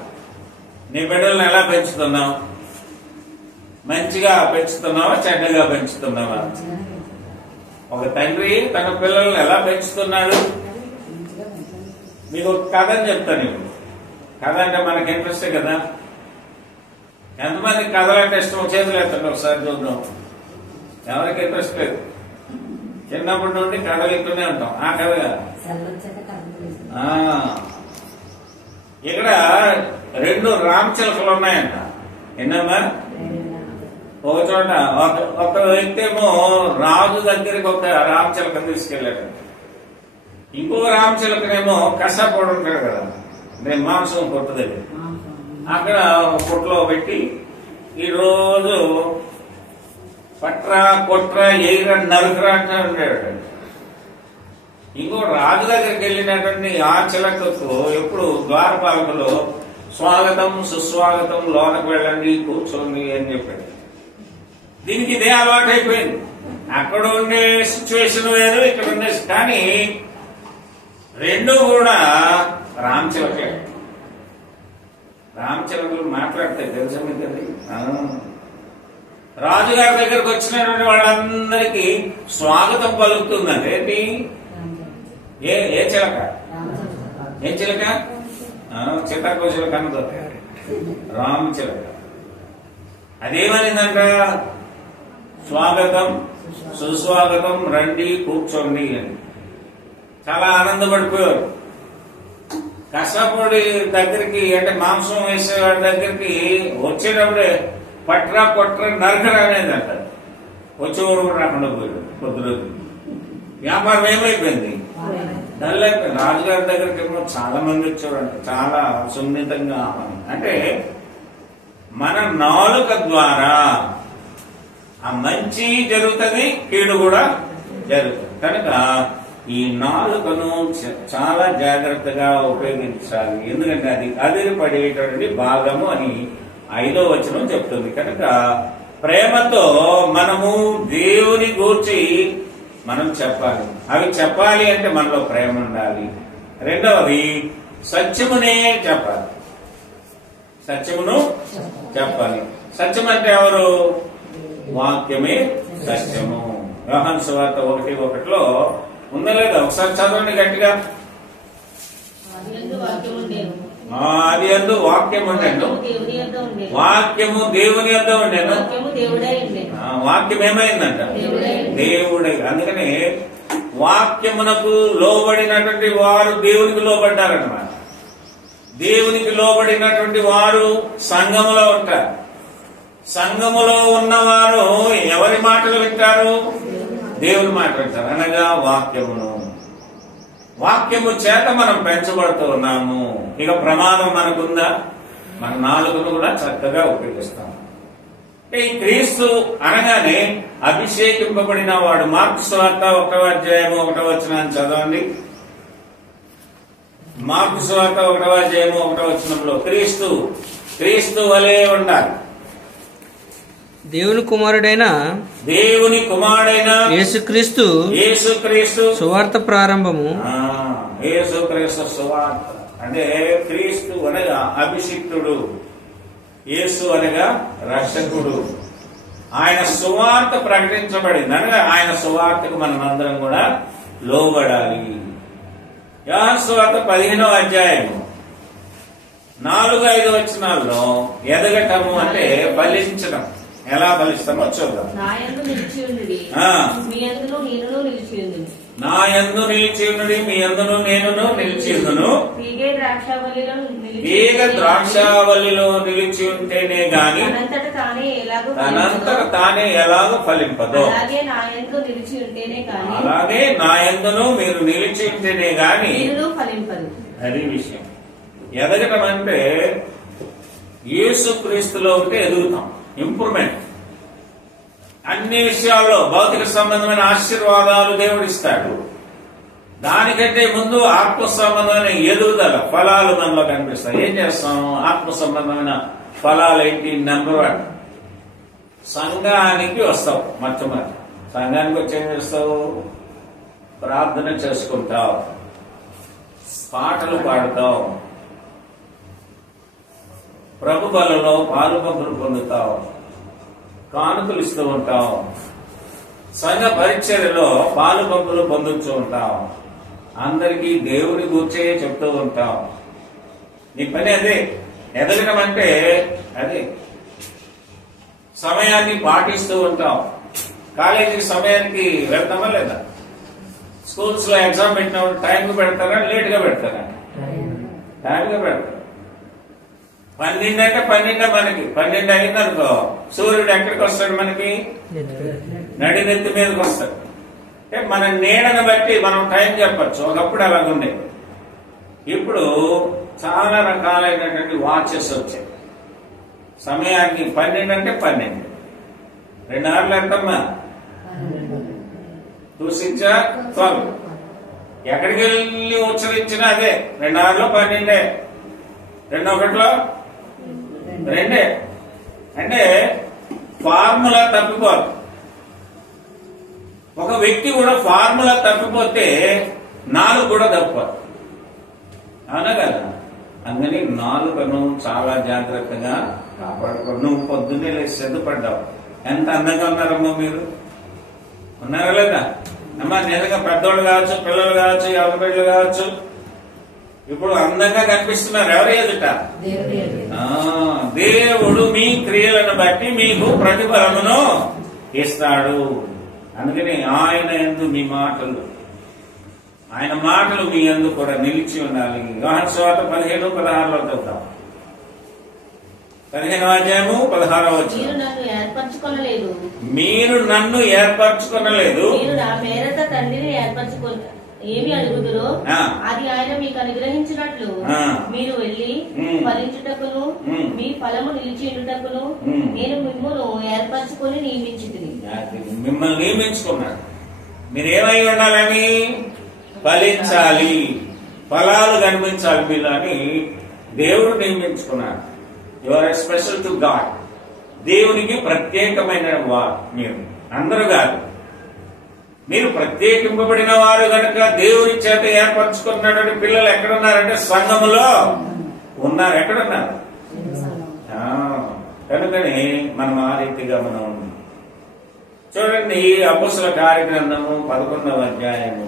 నీ బిడ్డలను ఎలా పెంచుతున్నావు? మంచిగా పెంచుతున్నావా, చెడ్డగా పెంచుతున్నావా? ఒక తండ్రి తన పిల్లలను ఎలా పెంచుతున్నాడు? మీకు ఒక కథని చెప్తాను. కథ అంటే మనకి ఇంట్రెస్టే కదా. ఎంతమంది కథలంటే ఇష్టం? చేతులు ఎత్తండి ఒకసారి చూద్దాం. ఎవరికి ఇంట్రెస్ట్ లేదు? చిన్నప్పటి నుండి కథలు ఇస్తూనే ఉంటాం. ఆ కథ కదా. ఇక్కడ 2 రామచిలకలు ఉన్నాయంట. ఎన్నమ్మా? ఒక చోట ఒక వ్యక్తి ఏమో రాజు దగ్గరికి ఒక రామచిలకను తీసుకెళ్లాడు. ఇంకో రామచిలకనేమో కష్టపడి ఉంటాడు కదా, నేను మాంసం కొట్టు దగ్గర, అక్కడ కొట్లో పెట్టి ఈ రోజు పట్రా కొట్రా ఎయిరా నరుకురా అంటూ ఉంటాడు. ఇంకో రాజు దగ్గరికి వెళ్ళినటువంటి ఆ చిలకకు ఎప్పుడు ద్వారపాలకులు స్వాగతం సుస్వాగతం, లోనకు వెళ్ళండి, కూర్చోండి అని చెప్పాడు. దీనికి ఇదే అలవాటు అయిపోయింది. అక్కడ ఉండే సిచ్యువేషన్ వేరు, ఇక్కడ ఉండే. కానీ రెండు కూడా రామచిలకలే. రామచిలకలు మాట్లాడతాయి తెలుసా మీకు? రాజుగారి దగ్గరకు వచ్చినటువంటి వాళ్ళందరికీ స్వాగతం పలుకుతుందండి. ఏంటి? ఏ చిలక? ఏం చిలక? చిలకో చిలక అన్నదో రామచిలక. అదేమనిందంట? స్వాగతం సుస్వాగతం, రండి కూర్చోండి అని. చాలా ఆనందపడిపోయారు. కష్టపడి దగ్గరికి, అంటే మాంసం వేసేవాడి దగ్గరికి వచ్చేటప్పుడే పట్రా పొట్ర నరకరా అనేది అంటారు. వచ్చేవాడు కూడా రాకుండా పోయాడు. కొద్ది రోజులు వ్యాపారం ఏమైపోయింది? డల్ అయిపోయింది. రాజుగారి దగ్గరికి ఏమో చాలా మంది వచ్చేవాడు. చాలా సున్నితంగా. అంటే మన నాలుక ద్వారా ఆ మంచి జరుగుతుంది, కీడు కూడా జరుగుతుంది. కనుక ఈ నాలుకను చాలా జాగ్రత్తగా ఉపయోగించాలి. ఎందుకంటే అది అదిరిపడేటువంటి భాగము అని 5వ వచనం చెప్తుంది. కనుక ప్రేమతో మనము దేవుని గూర్చి మనం చెప్పాలి. అవి చెప్పాలి అంటే మనలో ప్రేమ ఉండాలి. రెండవది సత్యమునే చెప్పాలి. సత్యమును చెప్పాలి. సత్యం అంటే ఎవరు? వాక్యమే సత్యము. యోహాను సువార్త 1:1 ఉందా లేదా? ఒకసారి చదవండి గట్టిగా. ఆది యందు వాక్యం ఉండేను, వాక్యము దేవుని యొద్ద ఉండేను, వాక్యం ఏమైందంట? దేవుడై. అందుకని వాక్యమునకు లోబడినటువంటి వారు దేవునికి లోబడ్డారన్నమాట. దేవునికి లోబడినటువంటి వారు సంఘములో ఉంటారు. సంఘములో ఉన్నవారు ఎవరి మాటలు వింటారు? దేవుని మాట వింటారు, అనగా వాక్యమును. వాక్యము చేత మనం పెంచబడుతూ ఉన్నాము. ఇక ప్రమాదం మనకుందా? మన నాలుగును కూడా చక్కగా ఉపయోగిస్తాం. ఈ క్రీస్తు అనగానే అభిషేకింపబడిన వాడు. మార్కు సువార్త 1వ అధ్యాయము 1వ వచనాన్ని చదవండి. మార్కు సువార్త 1వ అధ్యాయము 1వ వచనంలో క్రీస్తు వలే ఉండాలి. దేవుని కుమారుడైన యేసుక్రీస్తు సువార్త ప్రారంభము. యేసుక్రీస్తు సువార్త అంటే క్రీస్తు అనగా అభిషిక్తుడు, యేసు అనగా రక్షకుడు. ఆయన సువార్త ప్రకటించబడింది అనగా ఆయన సువార్తకు మనమందరం కూడా లోబడాలి. యోహాను సువార్త 15వ అధ్యాయము 4-5 వచనాల్లో ఎదగటము అంటే ఫలించడం. ఎలా ఫలిస్తామో చూద్దాం. నా యందు నిలిచి ఉండుడి, మీ యందును నేనును నిలిచి ఉండును. నా యందు నిలిచి ఉండుడి, మీ యందును నేనును నిలిచి ఉండును. తీగ ద్రాక్షావల్లిలో నిలిచి ఉంటేనే గాని తనంతట తానే ఎలాగో ఫలింపదు. అలాగే నా యందు నిలిచి ఉంటేనే గాని, అలాగే నా యందును మీరు నిలిచి ఉంటేనే గాని ఫలింపదు. అది విషయం. ఎదగటం అంటే యేసుక్రీస్తులో ఉంటే ఎదుగుతాం. ఇంప్రూవ్మెంట్ అన్ని విషయాల్లో భౌతిక సంబంధమైన ఆశీర్వాదాలు దేవుడిస్తాడు. దానికంటే ముందు ఆత్మ సంబంధమైన ఎదుగుదల ఫలాలు మనలో కనిపిస్తాయి. ఏం చేస్తాం? ఆత్మ సంబంధమైన ఫలాలు ఏంటి? నెంబర్ 1 సంఘానికి వస్తావు. మొట్టమొదటి సంఘానికి వచ్చి ఏం చేస్తావు? ప్రార్థన చేసుకుంటావు, పాటలు పాడుతావు, ప్రభు బలలో పాలు పంపులు పొందుతావు, కానుకలు ఇస్తూ ఉంటావు, సంఘ పరిచర్యలో పాలు పంపులు పొందుతూ ఉంటావు, అందరికీ దేవుని గూర్చే చెప్తూ ఉంటావు. నీ పని అదే. ఎదగడం అంటే అదే. సమయాన్ని పాటిస్తూ ఉంటావు. కాలేజీకి సమయానికి వెళ్తామా లేదా? స్కూల్స్ లో ఎగ్జామ్ పెట్టినప్పుడు టైంకి పెడతారా, లేట్ గా పెడతారా? టైంగా పెడతారు. 12 అంటే 12 మనకి 12 అయిందనుకో సూర్యుడు ఎక్కడికి వస్తాడు? మనకి నడినెత్తి మీదకి వస్తాడు. అంటే మన నీడను బట్టి మనం టైం చెప్పచ్చు. ఒకప్పుడు అలాగుండే. ఇప్పుడు చాలా రకాలైనటువంటి వాచెస్ వచ్చాయి. సమయాన్ని 12 అంటే 12. 2 hours ఎంతమ్మా? 2 6 12. ఎక్కడికి వెళ్ళి ఉచ్చరించినా అదే. 2 12, 2 1 2. అంటే ఫార్ములా తప్పిపోదు. ఒక వ్యక్తి కూడా ఫార్ములా తప్పిపోతే 4 కూడా తప్పిపోదు. అవునా కదా? అందుకని 4ను చాలా జాగ్రత్తగా కాపాడుకో. నువ్వు పొద్దున్నే లేచి సిద్ధపడ్డావు. ఎంత అందంగా ఉన్నారమ్మా మీరు, ఉన్నారా లేదా అమ్మా? నిజంగా పెద్దోళ్ళు కావచ్చు, పిల్లలు కావచ్చు, ఎవరి బిడ్డలు కావచ్చు, ఇప్పుడు అందంగా కనిపిస్తున్నారు. ఎవరి ఎదుట? దేవుడు మీ క్రియలను బట్టి మీకు ప్రతిఫలమును ఇస్తాడు. అందుకని ఆయన యందు మీ మాటలు, ఆయన మాటలు మీ యందు కూడా నిలిచి ఉండాలి. యోహాను సువార్త 15:16 చదువుతాం. 15వ అధ్యాయము 16వ వచనం. మీరు నన్ను ఏర్పరచుకొనలేదు, మీరు నా పేరట తండ్రిని ఏర్పరచుకున్నారు. ఏమి అడుగుదురో అది ఆయన మీకు అనుగ్రహించినట్లు మీరు వెళ్లి ఫలించుటకును మీ ఫలము నిలిచియుటకును నేను మిమ్మల్ని ఏర్పరచుకొని నియమించితిని. మిమ్మల్ని నియమించుకున్నాడు. మీరేమై ఉండాలని? ఫలించాలి, ఫలాలు కనిపించాలి మీరు అని దేవుడు నియమించుకున్నాడు. You are special to God. దేవునికి ప్రత్యేకమైన వారు మీరు, అందరూ కాదు. మీరు ప్రత్యేకింపబడిన వారు కనుక దేవుని చేత ఏర్పరచుకున్నటువంటి పిల్లలు ఎక్కడున్నారంటే సంఘములో ఉన్నారు. ఎక్కడున్నారు? కనుకని మనం ఆ రీతిగా మనం చూడండి. అపోస్తల కార్యగ్రంథము 11వ అధ్యాయము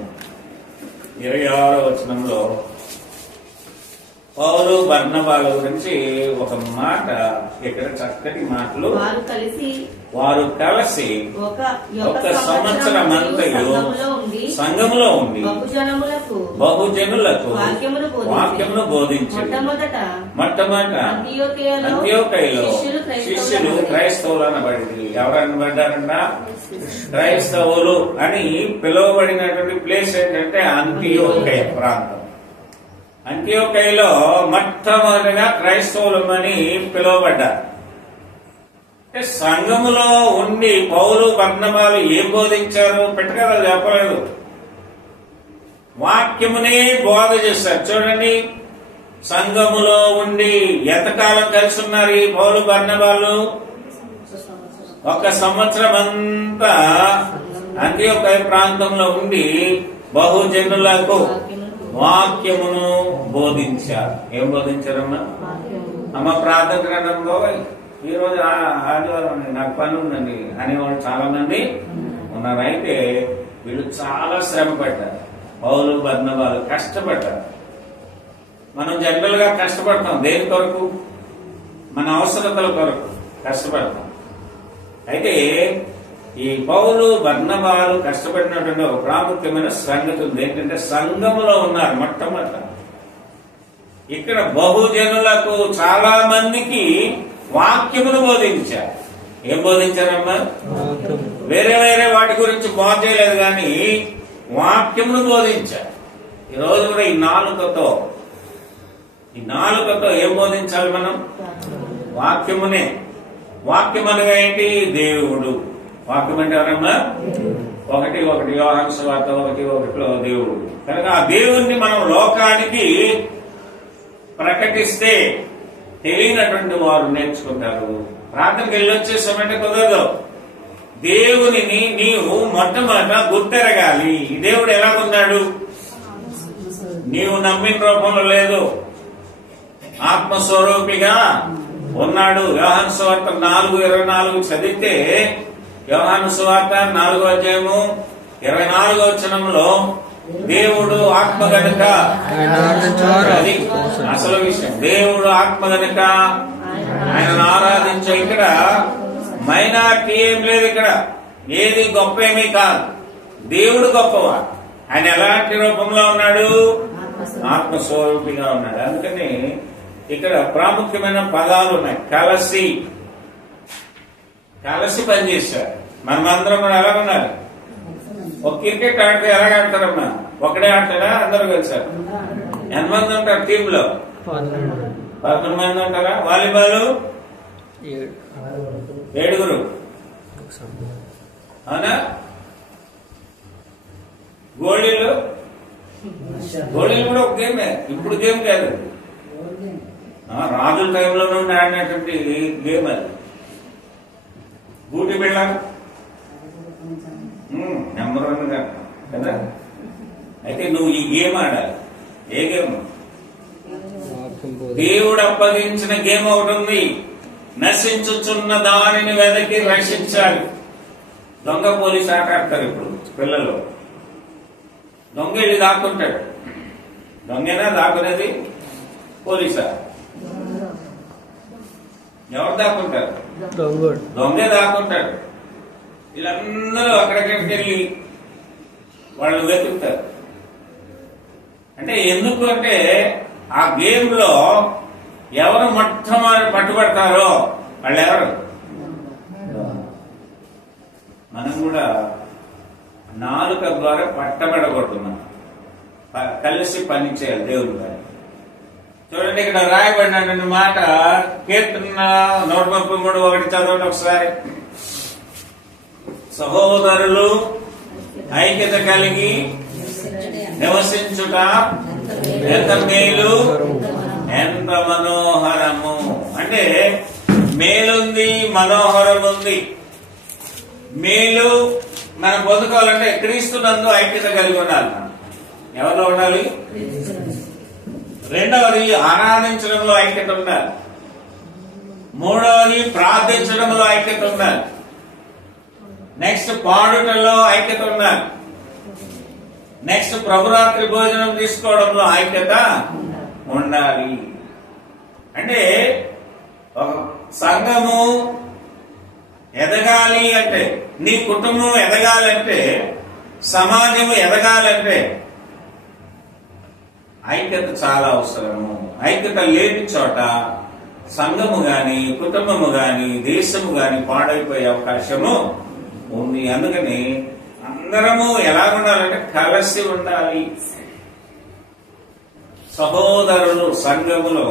26వ వచనంలో పౌలు బర్నబాల గురించి ఒక మాట, ఇక్కడ చక్కటి మాటలు. వారు కలిసి ఒక సంవత్సరం అంతయు సంఘములో ఉండి బహుజనులకు వాక్యమును బోధించారు. మొట్టమొదట అంతియోకయలో శిష్యులు క్రైస్తవులు అనబడింది. ఎవరు అనబడ్డారంట? క్రైస్తవులు అని పిలువబడినటువంటి ప్లేస్ ఏంటంటే అంతియోకయ ప్రాంతం. అంతియోకయలో మొట్టమొదటిగా క్రైస్తవులమని పిలువబడ్డారు. సంఘములో ఉండి పౌలు బర్నబాలు ఏం బోధించారు? పెట్టగలరు, చెప్పలేదు. వాక్యమునే బోధ చేశారు. చూడండి, సంఘములో ఉండి ఎంతకాలం కలిసి ఉన్నారు ఈ పౌలు బర్నబాలు? 1 సంవత్సరం అంతా అంతియోకయ ప్రాంతంలో ఉండి బహుజనులకు వాక్యమును బోధించారు. ఏం బోధించారమ్మా? అమ్మ ప్రార్థన గ్రంథంలో ఈ రోజు ఆదివారం నాకు పని ఉందండి అనేవాళ్ళు చాలా మంది ఉన్నారు. అయితే వీళ్ళు చాలా శ్రమ పడ్డారు. పౌలు బర్నబాలు కష్టపడ్డారు. మనం జనరల్ గా కష్టపడతాం దేని కొరకు? మన అవసరతల కొరకు కష్టపడతాం. అయితే ఈ పౌలు బర్నబాలు కష్టపడినటువంటి ఒక ప్రాముఖ్యమైన సంగతి ఉంది. ఏంటంటే సంఘములో ఉన్నారు మొట్టమొదట. ఇక్కడ బహుజనులకు చాలా మందికి వాక్యమును బోధించారు. ఏం బోధించారమ్మా? వేరే వేరే వాటి గురించి బోధ చేయలేదు, కానీ వాక్యమును బోధించారు. ఈ రోజు కూడా ఈ నాలుకతో ఏం బోధించాలి మనం? వాక్యమునే. వాక్యం అనగా ఏంటి? దేవుడు. వాక్యం అంటే ఎవరమ్మా? 1:1 యోహాను సువార్త 1:1 దేవుడు. కనుక ఆ దేవుణ్ణి మనం లోకానికి ప్రకటిస్తే తెలియనటువంటి వారు నేర్చుకుంటారు. ప్రార్థనకి వెళ్ళొచ్చేసామంటే కుదరదు. దేవునిని నీవు మొట్టమొదట గుర్తెరగాలి. దేవుడు ఎలాగున్నాడు? నీవు నమ్మిన రూపంలో లేదు, ఆత్మస్వరూపిగా ఉన్నాడు. యోహాను సువార్త 4:24 చదివితే, యోహాను సువార్త 4వ అధ్యాయము 24వ వచనంలో దేవుడు ఆత్మ గనుక, అది అసలు విషయం. దేవుడు ఆత్మ గనుక ఆయనను ఆరాధించే. ఇక్కడ మైనార్టీ ఏం లేదు. ఇక్కడ ఏది గొప్ప ఏమీ కాదు. దేవుడు గొప్పవాడు. ఆయన ఎలాంటి రూపంలో ఉన్నాడు? ఆత్మస్వరూపిగా ఉన్నాడు. అందుకని ఇక్కడ ప్రాముఖ్యమైన పదాలు ఉన్నాయి. కలిసి పనిచేశారు. మనమందరం కూడా ఎలా ఉన్నారు? ఒక క్రికెట్ ఆడితే ఎలాగ ఆడతారమ్మా? ఒకడే ఆడతారా? అందరూ కలిసారు. ఎంతమంది ఉంటారు టీంలో? 11 మంది ఉంటారా? వాలీబాల్ 7. అవునా? గోళీలు గోళీలు కూడా ఒక గేమే, ఇప్పుడు గేమ్ కాదు. రాజుల టైంలో నుండి ఆడినటువంటి గేమ్ అది. గూటి బిళ్ళ నెంబర్ 1 కదా. అయితే నువ్వు ఈ గేమ్ ఆడాలి. ఏ గేమ్? దేవుడు అప్పగించిన గేమ్ ఒకటి ఉంది. నశించుచున్న దానిని వెదకి రక్షించాలి. దొంగ పోలీస్ ఆట ఆడతారు ఇప్పుడు పిల్లలు. దొంగ వెళ్ళి దాక్కుంటాడు. దొంగేనా దాక్కునేది? పోలీసా? ఎవరు దాక్కుంటారు? దొంగే దాక్కుంటాడు. వీళ్ళందరూ అక్కడికి వెళ్ళి వాళ్ళు వెతుకుతారు. అంటే ఎందుకు అంటే ఆ గేమ్ లో ఎవరు మొట్టమొదటి పట్టుబడతారో వాళ్ళు ఎవరు? మనం కూడా నాలుక ద్వారా పట్టబడబడుతున్నాం. కలిసి పని చేయాలి దేవుడు గారు. చూడండి, ఇక్కడ రాయబడిన మాట కీర్తన 133:1 చదవండి ఒకసారి. సహోదరులు ఐక్యత కలిగి నివసించుట ఎంత మేలు, ఎంత మనోహరము. అంటే మేలుంది, మనోహరం ఉంది. మేలు మనం పొందుకోవాలంటే క్రీస్తునందు ఐక్యత కలిగి ఉండాలి. మనం ఎవరిలో ఉండాలి? రెండవది ఆరాధించడంలో ఐక్యత ఉండాలి. మూడవది ప్రార్థించడంలో ఐక్యత ఉండాలి. నెక్స్ట్ పాడుటలో ఐక్యత ఉండాలి. నెక్స్ట్ ప్రభురాత్రి భోజనం తీసుకోవడంలో ఐక్యత ఉండాలి. అంటే ఒక సంఘము ఎదగాలి అంటే, నీ కుటుంబం ఎదగాలంటే, సమాజం ఎదగాలంటే ఐక్యత చాలా అవసరము. ఐక్యత లేని చోట సంఘము గాని, కుటుంబము గాని, దేశము గాని పాడైపోయే అవకాశము ఉంది. అందుకని అందరము ఎలా ఉండాలంటే కలిసి ఉండాలి. సహోదరులు, సంఘములో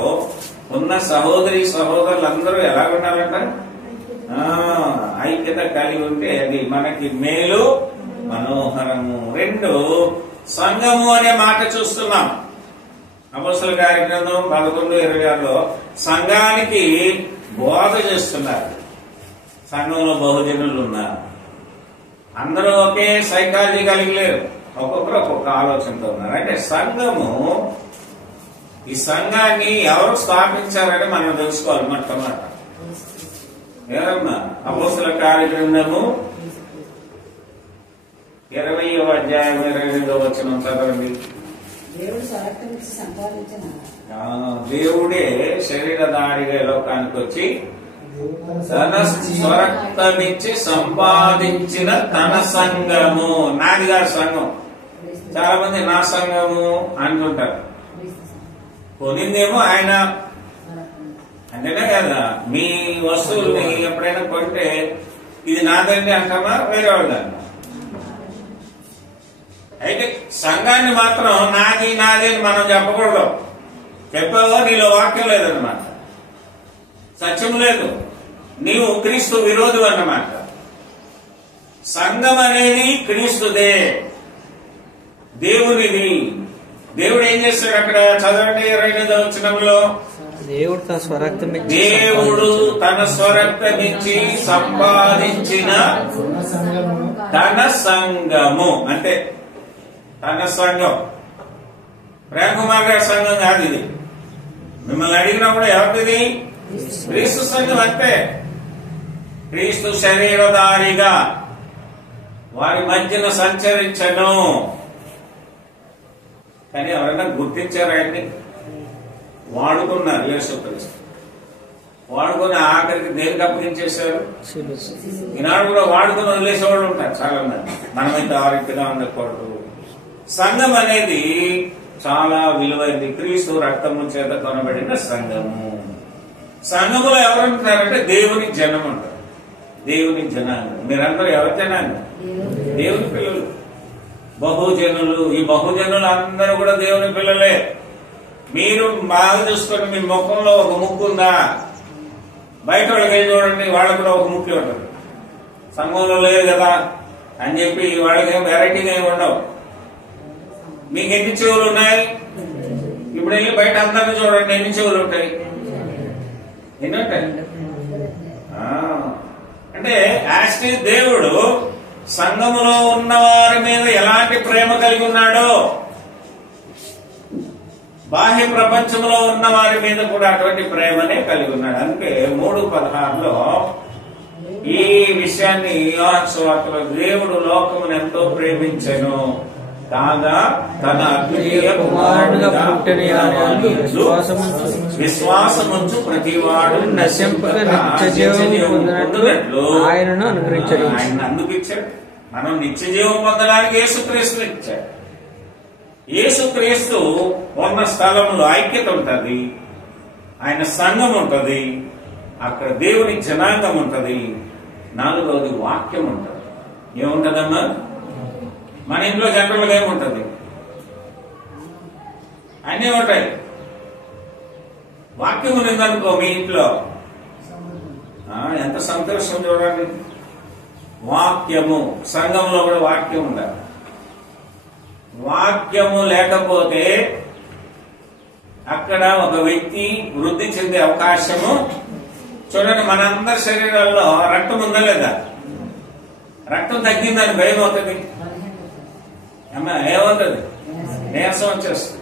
ఉన్న సహోదరి సహోదరులు అందరూ ఎలా ఉండాలంట? ఐక్యత కలిగి ఉంటే అది మనకి మేలు, మనోహరము. 2 సంఘము అనే మాట చూస్తున్నాం. అపొస్తలుల కార్యగ్రంథం 11:26లో సంఘానికి బోధ చేస్తున్నారు. సంఘంలో బహుజనులు ఉన్నారు. అందరూ ఒకే సైకాలజీ కలిగి లేరు. ఒక్కొక్కరు ఒక్కొక్క ఆలోచనతో ఉన్నారు. అంటే సంఘము, ఈ సంఘాన్ని ఎవరు స్థాపించారంటే మనం తెలుసుకోవాలి. మొట్టమొదట ఎవరమ్మా? అపొస్తలుల కార్యగ్రంథము 20వ అధ్యాయం 22వ వచనం చదవండి. దేవుడే శరీరధారిగా లోకానికి వచ్చి తన స్వరక్తమిచ్చి సంపాదించిన తన సంఘము. నాది గారి సంఘం. చాలా మంది నా సంఘము అంటుంటారు. కొనిందేమో ఆయన. అంతేనా కదా? మీ వస్తువుల్ని ఎప్పుడైనా కొంటే ఇది నాదండి అంటామా, వేరే వాళ్ళు అంటాం. అయితే సంఘాన్ని మాత్రం నాది నాది అని మనం చెప్పకూడదు. చెప్పావో నీలో వాక్యం లేదన్నమాట, సత్యం లేదు, నీవు క్రీస్తు విరోధి అన్నమాట. సంఘం అనేది క్రీస్తుదే, దేవునిది. దేవుడు ఏం చేస్తాడు అక్కడ? చదవండి 22వ వచనంలో. దేవుడు తన స్వరక్తమిచ్చి సంపాదించిన తన సంఘము. అంటే తన సంఘం ప్రేమకుమార్ గారి సంఘం కాదు ఇది. మిమ్మల్ని అడిగినప్పుడు ఎవరిది? క్రీస్తు సంఘం. అంతే. క్రీస్తు శరీరధారిగా వారి మధ్యన సంచరించను. కానీ ఎవరైనా గుర్తించారు ఆయన్ని? వాడుకున్నారు. యేసుక్రీస్తు వాడుకుని ఆఖరికి దేనికి అప్పగించేశారు? ఈనాడు కూడా వాడుకుని వదిలేసేవాళ్ళు ఉంటారు చాలా మంది. మనమైతే ఆరోగ్యంగా ఉండకూడదు. సంఘం అనేది చాలా విలువైంది. క్రీస్తు రక్తము చేత కొనబడిన సంఘము. సంఘములో ఎవరుంటారంటే దేవుని జనం ఉంటారు. దేవుని జనాంగం. మీరందరూ ఎవరి జనాంగం? దేవుని పిల్లలు, బహుజనులు. ఈ బహుజనులు అందరూ కూడా దేవుని పిల్లలే. మీరు బాగా చూసుకొని మీ ముఖంలో ఒక ముక్కు ఉందా? బయట వాళ్ళకి వెళ్ళి చూడండి, వాళ్ళకు కూడా ఒక ముక్కు ఉంటుంది. సంఘంలో లేదు కదా అని చెప్పి వాళ్ళకి ఏం వెరైటీగా ఏమి ఉండవు. మీకు ఎన్ని చెవులు ఉన్నాయి? ఇప్పుడు వెళ్ళి బయట అందరినీ చూడండి, ఎన్ని చెవులు ఉంటాయి? ఎన్ని ఉంటాయి? అంటే యాస్టి దేవుడు సంఘములో ఉన్న వారి మీద ఎలాంటి ప్రేమ కలిగి ఉన్నాడో బాహ్య ప్రపంచంలో ఉన్న వారి మీద కూడా అటువంటి ప్రేమనే కలిగి ఉన్నాడు. అందుకే 3:16లో ఈ విషయాన్ని యోహాను సువార్తలో దేవుడు లోకమును ఎంతో ప్రేమించెను కాగా తన అద్వితీయ కుమారుడుగా విశ్వాసముంచు ప్రతివాడు నశింపక నిత్యజీవం పొందినట్లు ఆయనను అనుగ్రహించాడు. ఆయన అందుకు ఇచ్చాడు. మనం నిత్యజీవం పొందడానికి యేసుక్రీస్తుని ఇచ్చాడు. యేసుక్రీస్తు ఉన్న స్థలంలో ఐక్యత ఉంటది, ఆయన సంఘం ఉంటది, అక్కడ దేవుని జనాంగం ఉంటది. 4వది వాక్యం ఉంటది. ఏముంటదమ్మా? మన ఇంట్లో జనరల్గా ఏముంటది? అన్నీ ఉంటాయి. వాక్యం ఉన్నదనుకో మీ ఇంట్లో ఎంత సంతోషం చూడండి. వాక్యము, సంఘంలో కూడా వాక్యం ఉండాలి. వాక్యము లేకపోతే అక్కడ ఒక వ్యక్తి వృద్ధి చెందే అవకాశము చూడండి. మనందరి శరీరాల్లో రక్తం ఉందా లేదా? రక్తం తగ్గిందని భయం అవుతుంది, ఏమవుతుంది? నీరసం వచ్చేస్తుంది.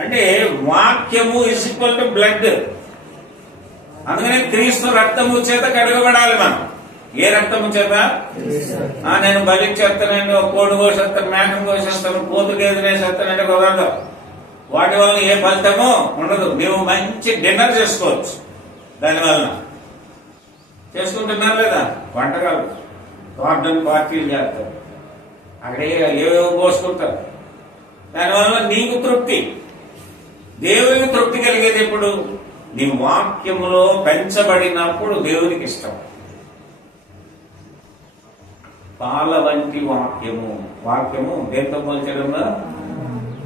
అంటే వాక్యము ఇస్ ఈక్వల్ టు బ్లడ్. అందుకనే క్రీస్తు రక్తము చేత కడగబడాలి మనం. ఏ రక్తము చేత? నేను బలి చేస్తానండి, కోడి కోసేస్తాను, మేకను కోసేస్తాను, పోతు గేదెనేసేస్తానంటే కుదరదు. వాటి వల్ల ఏ ఫలితము ఉండదు. మేము మంచి డిన్నర్ చేసుకోవచ్చు దానివల్ల. చేసుకుంటున్నారు లేదా? వంటకాలు గార్డెన్ పార్టీలు చేస్తారు, అక్కడ ఏవేవో పోసుకుంటారు. దానివల్ల నీకు తృప్తి, దేవునికి తృప్తి కలిగేది ఎప్పుడు? నీ వాక్యములో పెంచబడినప్పుడు దేవునికి ఇష్టం. పాల వంటి వాక్యము. వాక్యము దేంతో పోల్చడంలో?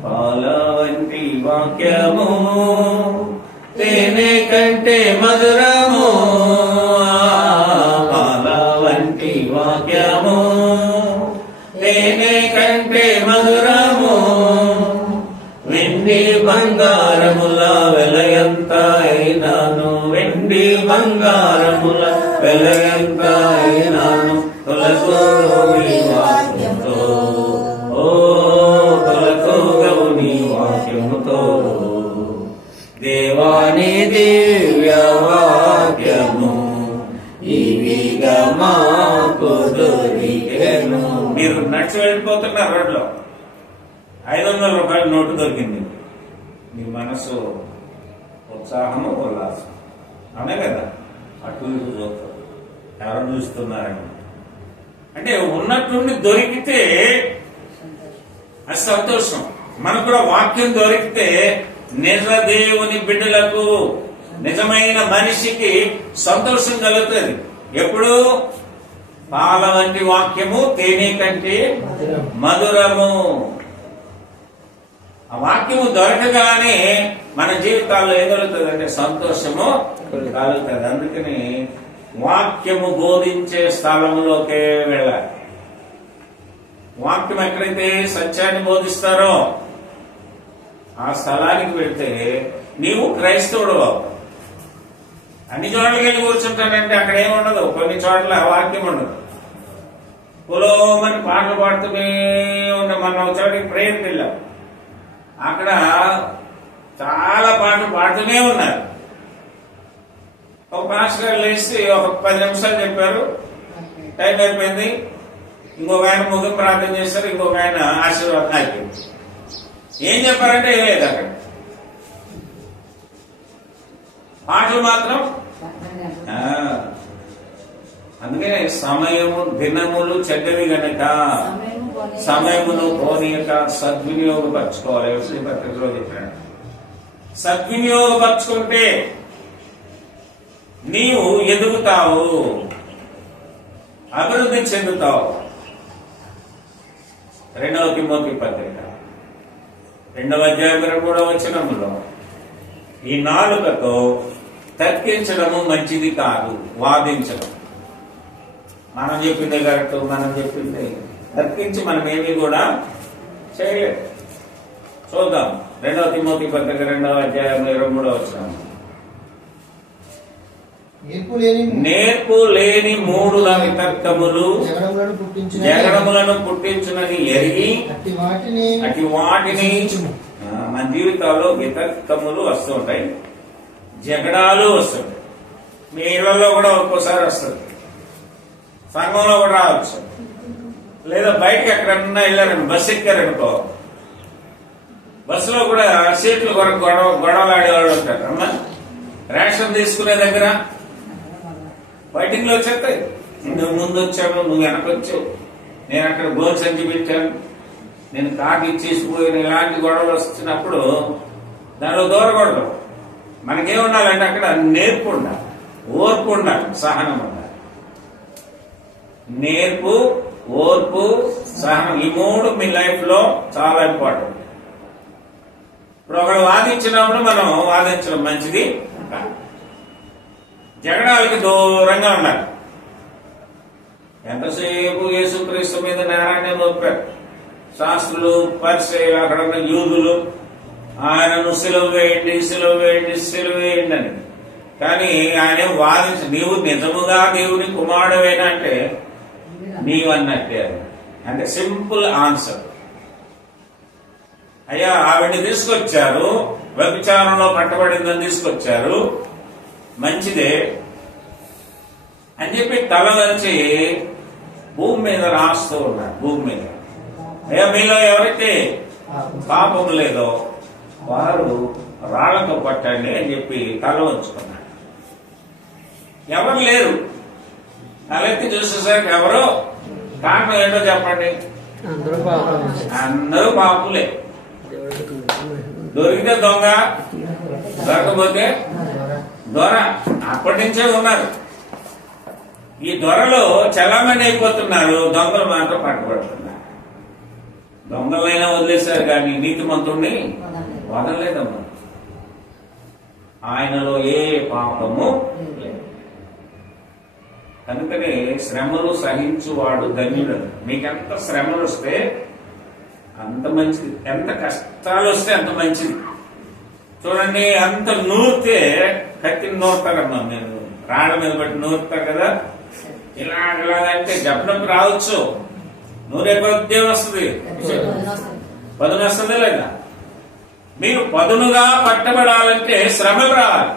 పాల వంటి వాక్యము తేనె కంటే మధురము. పాల వంటి వాక్యము తేనె కంటే మధురము. వెండి బంగారముల వెలయంత అయినాను, వెండి బంగారముల వెలయంత అయినాను తొలతోని వాక్యముతో. ఓ తొలతోగవు నీ వాక్యముతో. దేవాని దివ్య వాక్యము ఇవిగా మాకు దొరికెను. మీరు నడిచి వెళ్ళిపోతున్నారు రోడ్లో, 500 రూపాయల నోటు దొరికింది. మీ మనసు ఉత్సాహము, ఉల్లాసం. అవునే కదా? అటు ఇటు చూస్తారు, ఎవరు చూస్తున్నారని. అంటే ఉన్నట్టుండి దొరికితే అది సంతోషం. మనకు కూడా వాక్యం దొరికితే నిజ దేవుని బిడ్డలకు, నిజమైన మనిషికి సంతోషం కలుగుతుంది. ఎప్పుడు? పాల వంటి వాక్యము తేనె కంటే మధురము. ఆ వాక్యము దొరకగానే మన జీవితాల్లో ఏం కలుగుతుంది అంటే సంతోషము కలుగుతుంది. అందుకని వాక్యము బోధించే స్థలంలోకే వెళ్ళాలి. వాక్యం ఎక్కడైతే సత్యాన్ని బోధిస్తారో ఆ స్థలానికి వెళ్తే నీవు క్రైస్తవుడు. అన్ని చోట్లకి వెళ్ళి కూర్చుంటానంటే అక్కడ ఏముండదు. కొన్ని చోట్ల వాక్యం ఉండదు. కులోమని పాటలు పాడుతూనే ఉండే. మన ఒక చోటికి ప్రేయర్కి వెళ్ళాం, అక్కడ చాలా పాటలు పాడుతూనే ఉన్నారు. ఒక పాస్టర్ గారు లేచి ఒక 10 నిమిషాలు చెప్పారు, టైం అయిపోయింది. ఇంకొక ఆయన ముగింపు ప్రార్థన చేశారు, ఇంకొక ఆయన ఆశీర్వాదం అయిపోయింది. ఏం చెప్పారంటే ఏం లేదు అక్కడ. పాటలు మాత్రం. అందుకనే సమయము దినములు చెడ్డవి గనక సమయమును పోనీయక సద్వినియోగపరచుకోవాలి. వ్యవసాయ పత్రికలో చెప్పాడు. సద్వినియోగపరచుకుంటే నీవు ఎదుగుతావు, అభివృద్ధి చెందుతావు. 2వ తిమోతి పత్రిక 2వ అధ్యాయం 3వ వచనములో ఈ నాలుకతో తర్కించడము మంచిది కాదు, వాదించడం. మనం చెప్పిందే కరెక్ట్, మనం చెప్పిందే తర్కించి మనం ఏమీ కూడా చేయలేదు. చూద్దాం 2 తిమోతి పత్రిక 2వ అధ్యాయం 23వ వచనం. నేర్పు లేని మూఢుల వితర్కములు జగడములను పుట్టించునని ఎరిగి అటు వాటిని మన జీవితాల్లో వితర్కములు వస్తుంటాయి, జగడాలు వస్తుంటాయి. మీ ఇళ్లలో కూడా ఒక్కోసారి వస్తుంది, సంఘంలో కూడా రావచ్చు, లేదా బయటకి ఎక్కడన్నా వెళ్ళారని బస్సు ఎక్కారనుకో, బస్సులో కూడా సీట్లు కొరకు గొడవలాడేవాళ్ళు ఉంటారు. అమ్మా రేషన్ తీసుకునే దగ్గర బయటికి వచ్చేస్తాయి. నువ్వు ముందు వచ్చావు, నువ్వు వెనకొచ్చావు, నేను అక్కడ గోల్ సంచి పెట్టాను, నేను కార్డు ఇచ్చేసిపోయాను, ఇలాంటి గొడవలు వస్తున్నప్పుడు దానిలో దూరకూడదు. మనకేముండాలంటే అక్కడ నేర్పు ఉండాలి, ఓర్పు ఉండాలి, సహనం ఉండాలి. నేర్పు, ఓర్పు, సహనం, ఈ 3 మీ లైఫ్ లో చాలా ఇంపార్టెంట్. ఇప్పుడు ఒకరు వాదించినప్పుడు మనం వాదించడం మంచిది కాదు. జగడాలకి దూరంగా ఉండాలి. ఎంతసేపు యేసుక్రీస్తు మీద నేరాన్ని మోపారు శాస్త్రులు, పరిసయ్యులు, అక్కడ ఉన్న యూదులు, ఆయనను సిలువ వేయండి, సిలువ వేయండి, సిలువ వేయండి అని. కానీ ఆయన నీవు నిజముగా దేవుని కుమారుడవేనా అంటే నీవన్నట్టే. అంటే సింపుల్ ఆన్సర్. అయ్యా ఆవిడ్ని తీసుకొచ్చారు, వ్యభిచారంలో పట్టబడిందని తీసుకొచ్చారు, మంచిదే అని చెప్పి తల వచ్చి భూమి మీద రాస్తూ ఉన్నాడు. భూమి మీద అయ్యా మీలో ఎవరైతే పాపం లేదో వారు రాళ్లతో పట్టండి అని చెప్పి తల వంచుకున్నాడు. ఎవరు లేరు. తలెత్తి చూసేసరికి ఎవరో, కారణం ఏంటో చెప్పండి. అందరూ పాపులే. దొరికితే దొంగ, దొరకపోతే దొర. అప్పటి నుంచే ఉన్నారు. ఈ దొరలు చలామణి అయిపోతున్నారు, దొంగలు మాత్రం పట్టుబడుతున్నారు. దొంగలైనా వదిలేశారు కానీ నీతిమంతుణ్ణి వదలలేదమ్మా. ఆయనలో ఏ పాపము లేదు. కనుకనే శ్రమలు సహించువాడు ధన్యుడు. మీకెంత శ్రమలు వస్తే అంత మంచిది, ఎంత కష్టాలు వస్తే అంత మంచిది. చూడండి, అంత నూరితే కత్తిని నూరుతారమ్మా. మీరు రాళ్ళ మీద బట్టి నూరుతారు కదా, ఇలాగంటే జబ్బనొప్పి రావచ్చు, నూరే కొద్దే వస్తుంది, పదును వస్తుందే లేదా. మీరు పదునుగా పట్టబడాలంటే శ్రమలు రావాలి.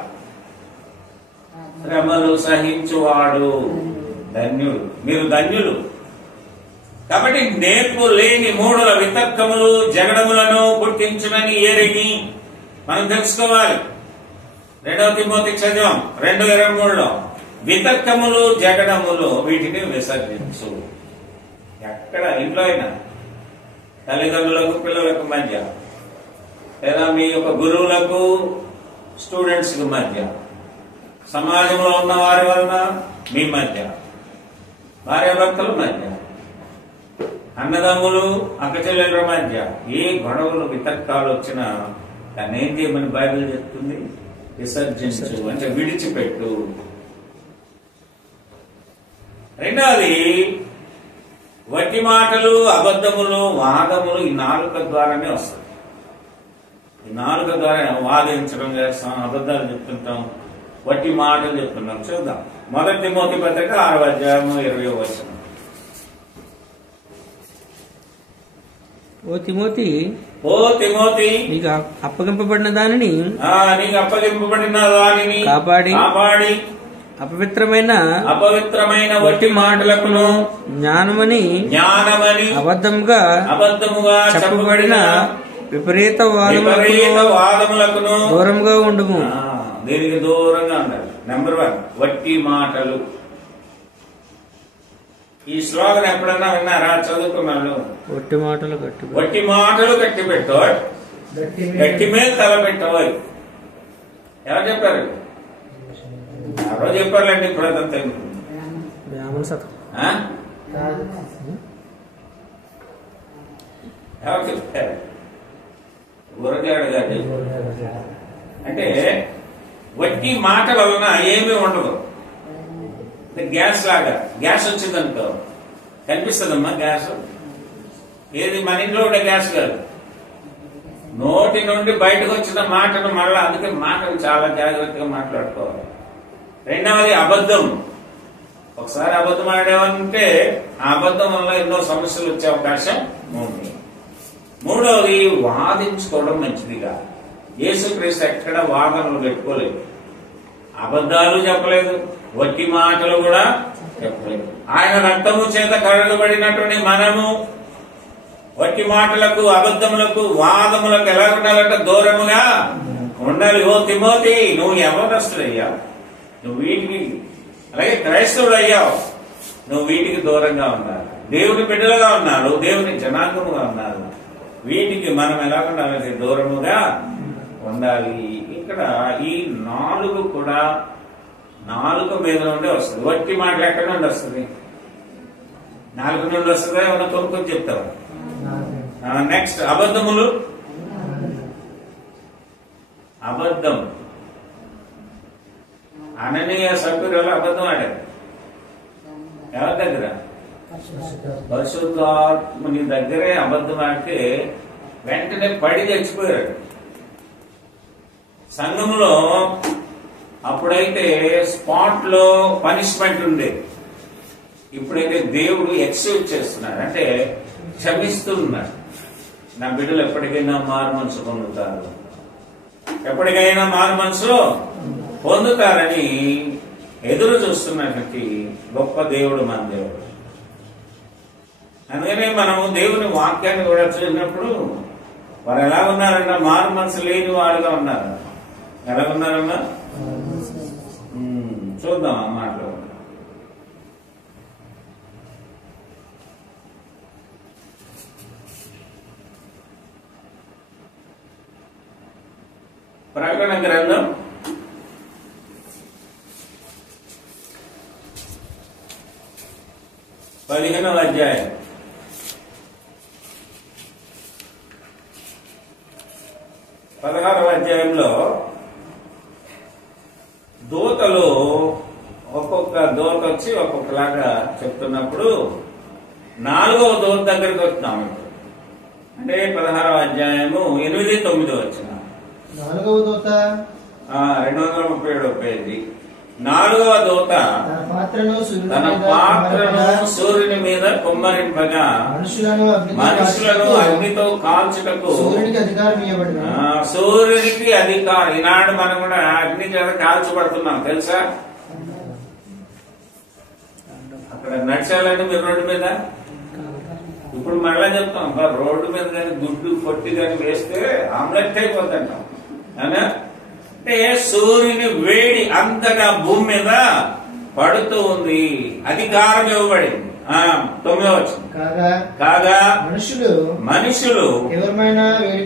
శ్రమలు సహించువాడు ధన్యుడు. మీరు ధన్యులు. కాబట్టి నేర్పు లేని మూఢుల వితర్కములు జగడములను పుట్టించునని ఎరిగి మనం తెలుసుకోవాలి. 2 తిమోతి చదివాం 2:23లో వితర్కములు జగడములు వీటిని విసర్జించు. ఎక్కడ ఇంట్లో అయినా తల్లిదండ్రులకు పిల్లలకు మధ్య, లేదా మీ యొక్క గురువులకు స్టూడెంట్స్ కి మధ్య, సమాజంలో ఉన్న వారి వలన మీ మధ్య, భార్యాభర్తల మధ్య, అన్నదమ్ములు అక్కచెల్లెల మధ్య ఏ గొడవలు వితర్కాలు వచ్చినా దాన్ని ఏం చేయమని బైబిల్ చెప్తుంది? విసర్జించు అంటే విడిచిపెట్టు. రెండవది వట్టి మాటలు, అబద్ధములు, వాదములు ఈ నాలుక ద్వారానే వస్తాయి. ఈ నాలుక ద్వారా వాదించడం చేస్తాం, అబద్ధాలు చెప్తుంటాం, వట్టి మాటలు చెప్తున్నాం. చూద్దాం 1 తిమోతి పత్రిక 6వ అధ్యాయం 20వ వచనం. ఓ తిమోతి నీకు అప్పగింపబడిన దానిని కాపాడి అపవిత్రమైన వట్టి మాటలకును జ్ఞానమని అబద్ధముగా చెప్పబడిన విపరీత వాదములకును దూరంగా ఉండుము. దీనికి దూరంగా ఉండాలి. నెంబర్ 1 వట్టి మాటలు. ఈ శ్లోకం ఎప్పుడన్నా విన్నారా? చదువుకున్నాను. వట్టి మాటలు గట్టి పెట్టోయ్, గట్టి మీద తల పెట్టోయ్. ఎవరు చెప్పారు? ఎవరో చెప్పారులేండి. ఇప్పుడు అదంతా ఎవరు చెప్తారు? గురజాడు గారు. అంటే వట్టి మాటల వలన ఏమీ ఉండదు. గ్యాస్ లాగా, గ్యాస్ వచ్చిందనుకో కనిపిస్తుందమ్మా. గ్యాస్ ఏది మన ఇంట్లో ఉండే గ్యాస్ కాదు, నోటి నుండి బయటకు వచ్చిన మాటను మళ్ళా, అందుకే మాటలు చాలా జాగ్రత్తగా మాట్లాడుకోవాలి. రెండవది అబద్ధం. ఒకసారి అబద్ధం ఆడామంటే ఆ అబద్ధం వల్ల ఎన్నో సమస్యలు వచ్చే అవకాశం ఉంది. మూడవది వాదించుకోవడం మంచిదిగా. యేసుక్రీస్తు ఎక్కడ వాదనలు పెట్టుకోలేదు, అబద్ధాలు చెప్పలేదు, వట్టి మాటలు కూడా చెప్పలేదు. ఆయన రక్తము చేత కడగబడినటువంటి మనము వట్టి మాటలకు, అబద్ధములకు, వాదములకు ఎలా ఉండాలంటే దూరముగా ఉండాలి. ఓ తిమోతి, నువ్వు యవ్వనస్తుడయ్యా, నువ్వు వీటికి, అలాగే క్రైస్తవుడు అయ్యావు, నువ్వు వీటికి దూరంగా ఉండాలి. దేవుని బిడ్డలుగా ఉన్నారు, దేవుని జనాంగముగా ఉన్నారు, వీటికి మనం ఎలా ఉండాలంటే దూరముగా ఉండాలి. ఇక్కడ ఈ 4 కూడా 4 మీద నుండి వస్తుంది. వట్టి మాటలు ఎక్కడ నుండి వస్తుంది? 4 నుండి వస్తుందా? ఏమన్నా కొనుక్కొని చెప్తావు. నెక్స్ట్ అబద్ధములు. అబద్ధం. అననీయ సభ్యులు అబద్ధం ఆడారు. ఎవరి దగ్గర? పరిశుద్ధాత్మని దగ్గరే అబద్ధం ఆడితే వెంటనే పడి చచ్చిపోయాడు. సంఘంలో అప్పుడైతే స్పాట్ లో పనిష్మెంట్ ఉండేది, ఇప్పుడైతే దేవుడు ఎక్స్క్యూజ్ చేస్తున్నాడు, అంటే క్షమిస్తున్నాడు. నా బిడ్డలు ఎప్పటికైనా మారు మనసు పొందుతారు, ఎప్పటికైనా మారు మనసు పొందుతారని ఎదురు చూస్తున్నటువంటి గొప్ప దేవుడు మన దేవుడు. అందుకనే మనము దేవుని వాక్యాన్ని కూడా చూసినప్పుడు వారు ఎలా ఉన్నారన్నా మారు మనసు లేని వాడుగా ఉన్నారు. ఎలా ఉన్నారన్నా చూద్దాం ఆ మాటలు. ప్రకటన గ్రంథం 15వ అధ్యాయం 16వ అధ్యాయంలో దూతలు ఒక్కొక్క దూత వచ్చి ఒక్కొక్కలాగా చెప్తున్నప్పుడు 4వ దూత దగ్గరికి వస్తున్నాం. అంటే 16వ అధ్యాయము 8, 9 వచ్చిన 4వ దూత 237వ పేజీ. 4వ దూత తన పాత్రను సూర్యుని మీద కుమ్మరింపగా మనుషులను అగ్నితో కాల్చుటకు సూర్యునికి అధికారం. ఈనాడు మనం కూడా అగ్ని చేత కాల్చబడుతున్నాం తెలుసా? అక్కడ నడిచాలంటే మీరు రోడ్డు మీద, ఇప్పుడు మళ్ళా చెప్తాం రోడ్డు మీద కానీ గుడ్డు పొట్టి కానీ వేస్తే ఆమ్లెట్ అయిపోతుంటాం. అవునా? అంటే సూర్యుని వేడి అంతగా భూమి మీద పడుతూ ఉంది, అధికారం ఇవ్వబడింది. 9వ వచనం. కాగా మనుషులు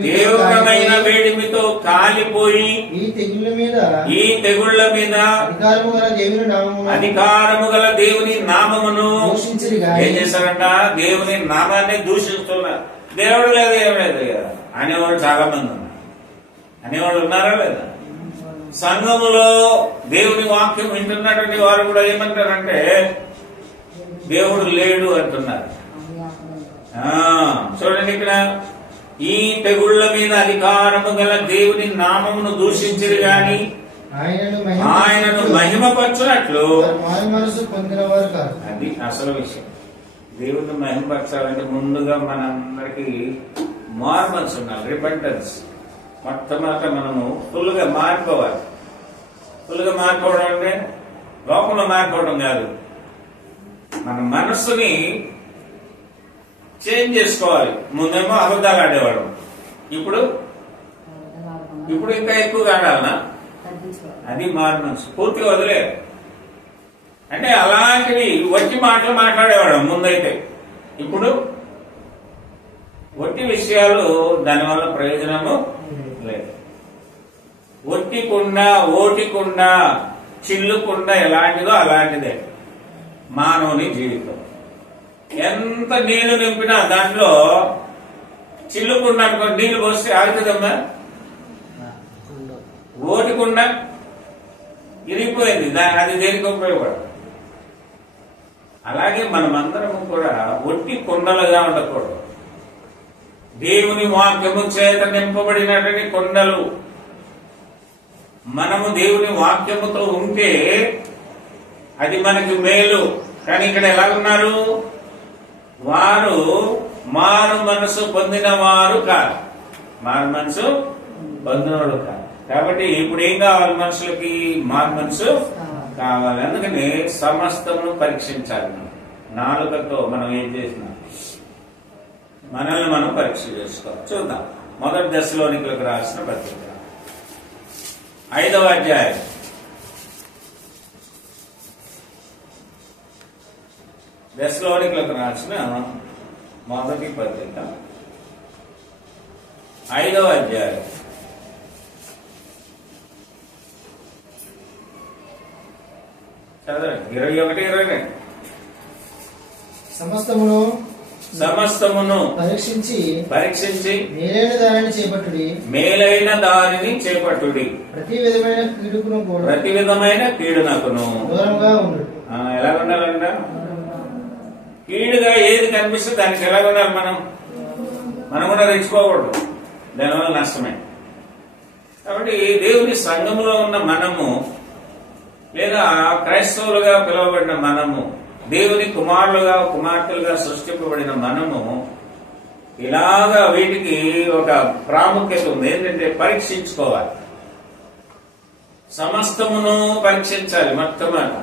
తీవ్రమైన వేడిమితో కాలిపోయి ఈ తెగుళ్ల మీద అధికారము గల దేవుని నామమును ఏం చేశారంట? దేవుని నామాన్ని దూషిస్తున్నారు. దేవుడు లేదు, ఏం లేదు అనేవాళ్ళు చాలా మంది ఉన్నారు. అనేవాళ్ళు ఉన్నారా లేదా? సంఘములో దేవుని వాక్యం వింటున్నటువంటి వారు కూడా ఏమంటారంటే దేవుడు లేడు అంటున్నారు. చూడండి, ఇక్కడ ఈ తెగుళ్ల మీద అధికారము గల దేవుని నామమును దూషించిరి గాని ఆయనను మహిమపరచునట్లు. అది అసలు విషయం. దేవుడిని మహిమపరచాలంటే ముందుగా మనందరికి మారు మనసు ఉండాలి, రిపెంటెన్స్. మొట్టమొదట మనము ఫుల్గా మారిపోవాలి. ఫుల్గా మారిపోవడం అంటే లోకంలో మారిపోవడం కాదు, మన మనస్సుని చేంజ్ చేసుకోవాలి. ముందేమో అబద్ధాలు ఆడేవాడు, ఇప్పుడు ఇంకా ఎక్కువగా ఆడాలనా? అది మారు మనసు. పూర్తిగా వదిలే. అంటే అలాంటివి వట్టి మాటలు మాట్లాడేవాడు ముందైతే, ఇప్పుడు వట్టి విషయాలు దానివల్ల ప్రయోజనము లేదు. ఒట్టికుండా, ఓటికుండా, చిల్లుకుండా ఎలాంటిదో అలాంటిదే మానవుని జీవితం. ఎంత నీళ్లు నింపినా దాంట్లో చిల్లుకుండా నీళ్లు పోస్తే ఆగుతుందమ్మా? ఓటికుండా ఇరిగిపోయింది, అది దేనికి ఉపయోగపడదు. అలాగే మనమందరము కూడా ఒట్టి కుండలుగా ఉండకూడదు. దేవుని వాక్యము చేత నింపబడినటువంటి కొండలు. మనము దేవుని వాక్యముతో ఉంటే అది మనకి మేలు. కానీ ఇక్కడ ఎలా ఉన్నారు? వారు మారు మనసు పొందిన వారు కాదు. మారు మనసు పొందినవాడు కాదు. కాబట్టి ఇప్పుడు ఏం కావాలి? మనుషులకి మారు మనసు కావాలి. అందుకని సమస్తమును పరీక్షించాలి. నాలుకతో మనం ఏం చేసినా మనల్ని మనం పరీక్ష చేసుకోవాలి. చూద్దాం. మొదటి దశలోనికులకు రాసిన పత్రిక 5వ అధ్యాయం. దశలోనికులకు రాసిన మొదటి పత్రిక 5వ అధ్యాయం. చదవండి. 21, 22. సమస్తమును పరీక్షించి మేలైన దానిని చేపట్టుడి. ప్రతి విధమైన కీడునకును ఎలా ఉండాలంట? కీడుగా ఏది కనిపిస్తే దానికి ఎలా ఉండాలి? మనం కూడా తెచ్చుకోకూడదు. దానివల్ల నష్టమే. కాబట్టి దేవుని సంఘములో ఉన్న మనము, లేదా క్రైస్తవులుగా పిలువబడిన మనము, దేవుని కుమారులుగా కుమార్తెలుగా సృష్టింపబడిన మనము ఇలాగా వీటికి ఒక ప్రాముఖ్యత ఉంది. ఏంటంటే పరీక్షించుకోవాలి. సమస్తమును పరీక్షించాలి మొట్టమొదట.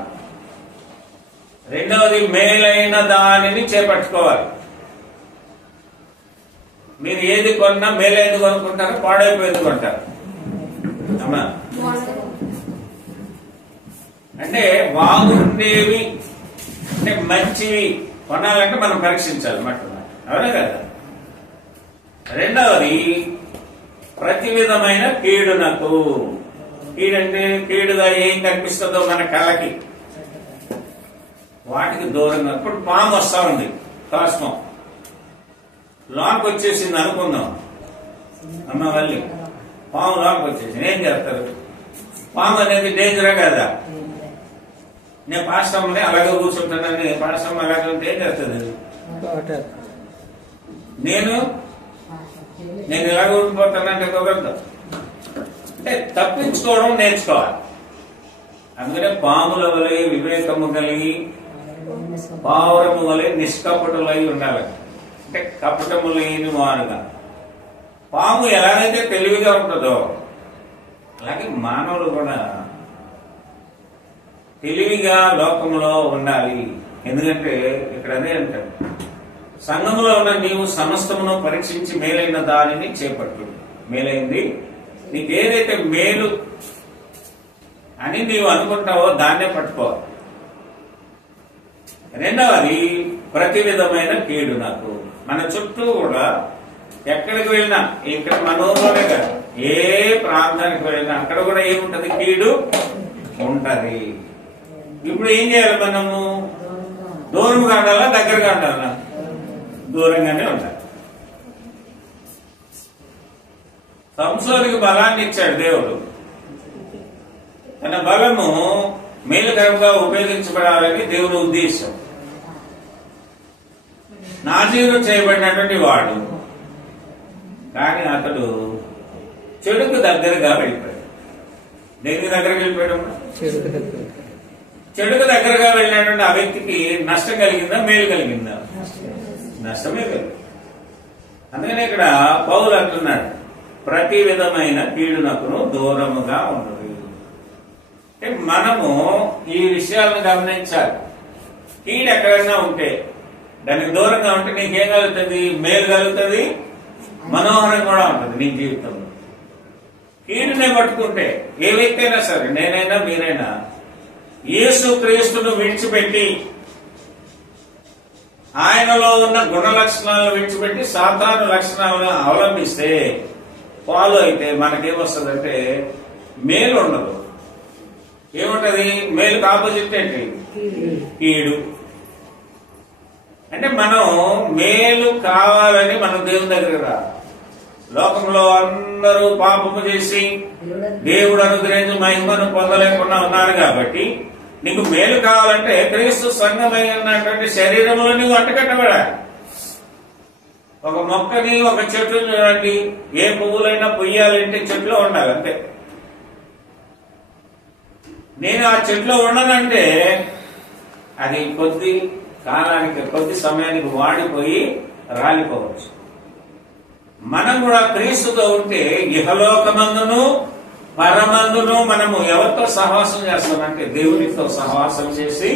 రెండవది మేలైన దానిని చేపట్టుకోవాలి. మీరు ఏది కొన్నా మేలైంది కొనుక్కుంటారు, పాడైపోయింది కొంటారు. అమ్మా, అంటే బాగుండేవి, అంటే మంచివి కొనాలంటే మనం పరీక్షించాలి మొట్టమొదటి. అవునా కదా? రెండవది ప్రతి విధమైన కీడునకు. కీడంటే కీడుగా ఏం కనిపిస్తుందో మన కళ్ళకి, వాటికి దూరంగా. ఇప్పుడు పాము వస్తా ఉంది, కాస్మం లోకి వచ్చేసింది అనుకుందాం. అమ్మ వల్లి, పాము లోకి వచ్చేసింది, ఏం చేస్తారు? పాము అనేది డేంజరే కదా. నేను పాస్టమ్ని అలాగే కూర్చుంటానని, పాస్టమ్ అలాగే ఉంటే ఏం చేస్తుంది? నేను ఇలాగ ఉండిపోతానంటే కుదరదు. అంటే తప్పించుకోవడం నేర్చుకోవాలి. అందుకనే పాముల వలె వివేకము కలిగి, పావురము వలె నిష్కపటులై ఉండాలి. అంటే కపటము లేని వారుగా. పాము ఎలాగైతే తెలివిగా ఉంటుందో అలాగే మానవులు కూడా తెలివిగా లోకంలో ఉండాలి. ఎందుకంటే ఇక్కడ అదే అంటారు, సంఘములో ఉన్న నీవు సమస్తమును పరీక్షించి మేలైన దానిని చేపట్టు. మేలైంది నీకు ఏదైతే మేలు అని నీవు అనుకుంటావో దాన్నే పట్టుకోవాలి. రెండవది ప్రతి విధమైన కీడు నాకు. మన చుట్టూ కూడా ఎక్కడికి వెళ్ళినా, ఇక్కడ మన ఊర్లోనే కదా, ఏ ప్రాంతానికి వెళ్ళినా అక్కడ కూడా ఏముంటది? కీడు ఉంటది. ఇప్పుడు ఏం చేయాలి? మనము దూరంగా ఉండాలా, దగ్గరగా ఉండాలా? దూరంగానే ఉండాలి. సంసోనికి బలాన్ని ఇచ్చాడు దేవుడు. తన బలము మేలుకరంగా ఉపయోగించబడాలని దేవుని ఉద్దేశం. నాజీరు చేయబడినటువంటి వాడు, కానీ అతడు చెడుకు దగ్గరగా వెళ్ళిపోయాడు. దేనికి దగ్గరకు వెళ్ళిపోయాడు? చెడుకు దగ్గరగా వెళ్ళినటువంటి ఆ వ్యక్తికి నష్టం కలిగిందా, మేలు కలిగిందా? నష్టమే కలిగింది. అందుకనే ఇక్కడ పౌలు అంటున్నాడు, ప్రతి విధమైన కీడునకును దూరముగా ఉండదు. మనము ఈ విషయాలను గమనించాలి. కీడు ఎక్కడైనా ఉంటే దానికి దూరంగా ఉంటే నీకేం కలుగుతుంది? మేలు కలుగుతుంది, మనోహరం కూడా ఉంటుంది నీ జీవితంలో. కీడునే పట్టుకుంటే ఏ వ్యక్తి అయినా సరే, నేనైనా మీరైనా, యేసు క్రీస్తును విడిచిపెట్టి ఆయనలో ఉన్న గుణ లక్షణాలను విడిచిపెట్టి సాతాను లక్షణాలను అవలంబిస్తే, ఫాలో అయితే మనకేమొస్తుందంటే మేలు ఉండదు. ఏముంటది? మేలుకు ఆపోజిట్ ఏంటి? కీడు. అంటే మనం మేలు కావాలని మనం దేవుని దగ్గర రా. లోకంలో అందరూ పాపము చేసి దేవుడు అనుగ్రహించి మహిమను పొందలేకుండా ఉన్నారు కాబట్టి నీకు మేలు కావాలంటే క్రీస్తు సంఘమై ఉన్నటువంటి శరీరంలో నువ్వు అంటకట్టబడాలి. ఒక మొక్కని ఒక చెట్టు చూడండి, ఏ పువ్వులైనా పొయ్యాలంటే చెట్లో ఉండాలి అంతే. నేను ఆ చెట్లో ఉండనంటే అది కొద్ది కాలానికి కొద్ది సమయానికి వాడిపోయి రాలిపోవచ్చు. మనం కూడా క్రీస్తుతో ఉంటే ఇహలోకమందును పరమందును మనము ఎవరితో సహవాసం చేస్తామంటే దేవునితో సహవాసం చేసి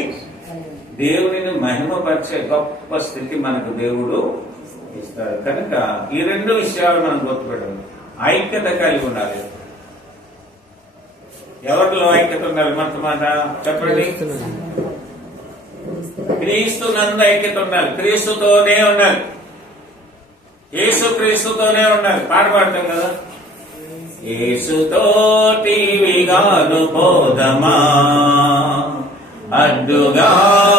దేవునిని మహిమపరిచే గొప్ప స్థితి మనకు దేవుడు ఇస్తాడు. కనుక ఈ రెండు విషయాలు మనం గుర్తుపెట్టాలి. ఐక్యత కలిగి ఉండాలి. ఎవరిలో ఐక్యత ఉండాలి? మాట చెప్పండి. క్రీస్తు నందు ఐక్యత ఉండాలి. క్రీస్తుతోనే ఉండాలి. యేసు క్రీస్తుతోనే ఉండాలి. పాట పాడతాం కదా, యేసుతోటి విగాను పోదమా, అడ్డుగా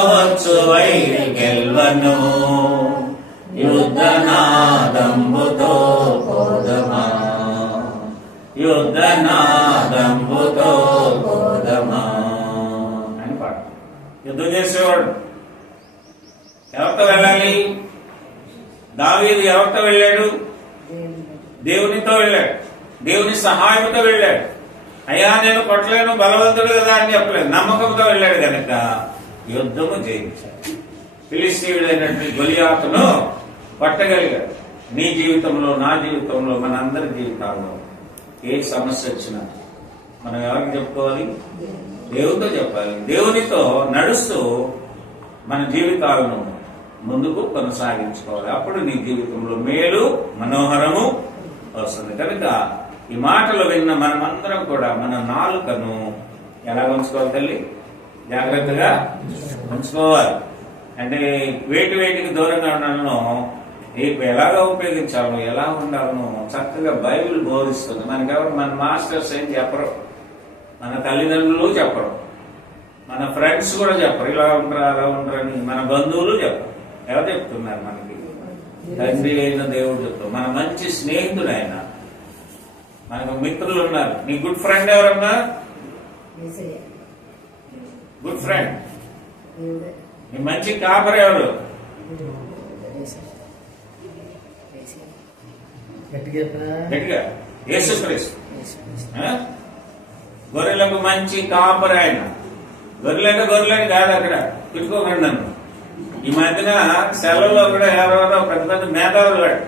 వచ్చు వైరి గెల్వను, యుద్ధనాదంబుతో పోదమా, యుద్ధనాదంబుతో పోదమా అని పాట. యుద్ధం చేసేవాడు ఎవరితో వెళ్ళాలి? దావీదు ఎవరితో వెళ్ళాడు? దేవునితో వెళ్ళాడు. దేవుని సహాయంతో వెళ్ళాడు. అయ్యా నేను కొట్టలేను, బలవంతుడు కదా అని చెప్పలేదు, నమ్మకంతో వెళ్ళాడు. కనుక యుద్ధము జయించాడు. ఫిలిష్తీయుడైనటువంటి గొలియాతును పట్టగలిగాడు. నీ జీవితంలో, నా జీవితంలో, మన అందరి జీవితాల్లో ఏ సమస్య వచ్చినా మనం ఎవరికి చెప్పుకోవాలి? దేవునితో చెప్పాలి. దేవునితో నడుస్తూ మన జీవితాలను ముందుకు కొనసాగించుకోవాలి. అప్పుడు నీ జీవితంలో మేలు మనోహరము వస్తుంది. కనుక ఈ మాటలు విన్న మనమందరం కూడా మన నాలుకను ఎలా ఉంచుకోవాలి తల్లి? జాగ్రత్తగా ఉంచుకోవాలి. అంటే వేటికి దూరంగా ఉండాలనో, ఎలాగా ఉపయోగించాలో, ఎలా ఉండాలనో చక్కగా బైబిల్ బోధిస్తుంది. మనకెవరు మన మాస్టర్స్ ఏం చెప్పరు, మన తల్లిదండ్రులు చెప్పరు, మన ఫ్రెండ్స్ కూడా చెప్పరు. ఇలా ఉంటారా అలా ఉంటారని మన బంధువులు చెప్పరు. ఎవరు చెప్తున్నారు? మనకి తండ్రి అయిన దేవుడు చెప్తారు. మన మంచి స్నేహితుడు ఆయన. మనకు మిత్రులు ఉన్నారు. నీ గుడ్ ఫ్రెండ్ ఎవరన్నా? Good friend. నీ మంచి కాపర్ ఎవరు? గట్టిగా యేసుక్రీస్తు. గొర్రెలకు మంచి కాపర్ ఆయన. గొర్రెలని కాదు, అక్కడ తిట్టుకోకండి నన్ను. ఈ మధ్యన సెలవులో కూడా ఎవరెవరో పెద్ద పెద్ద మేధావులు వాడు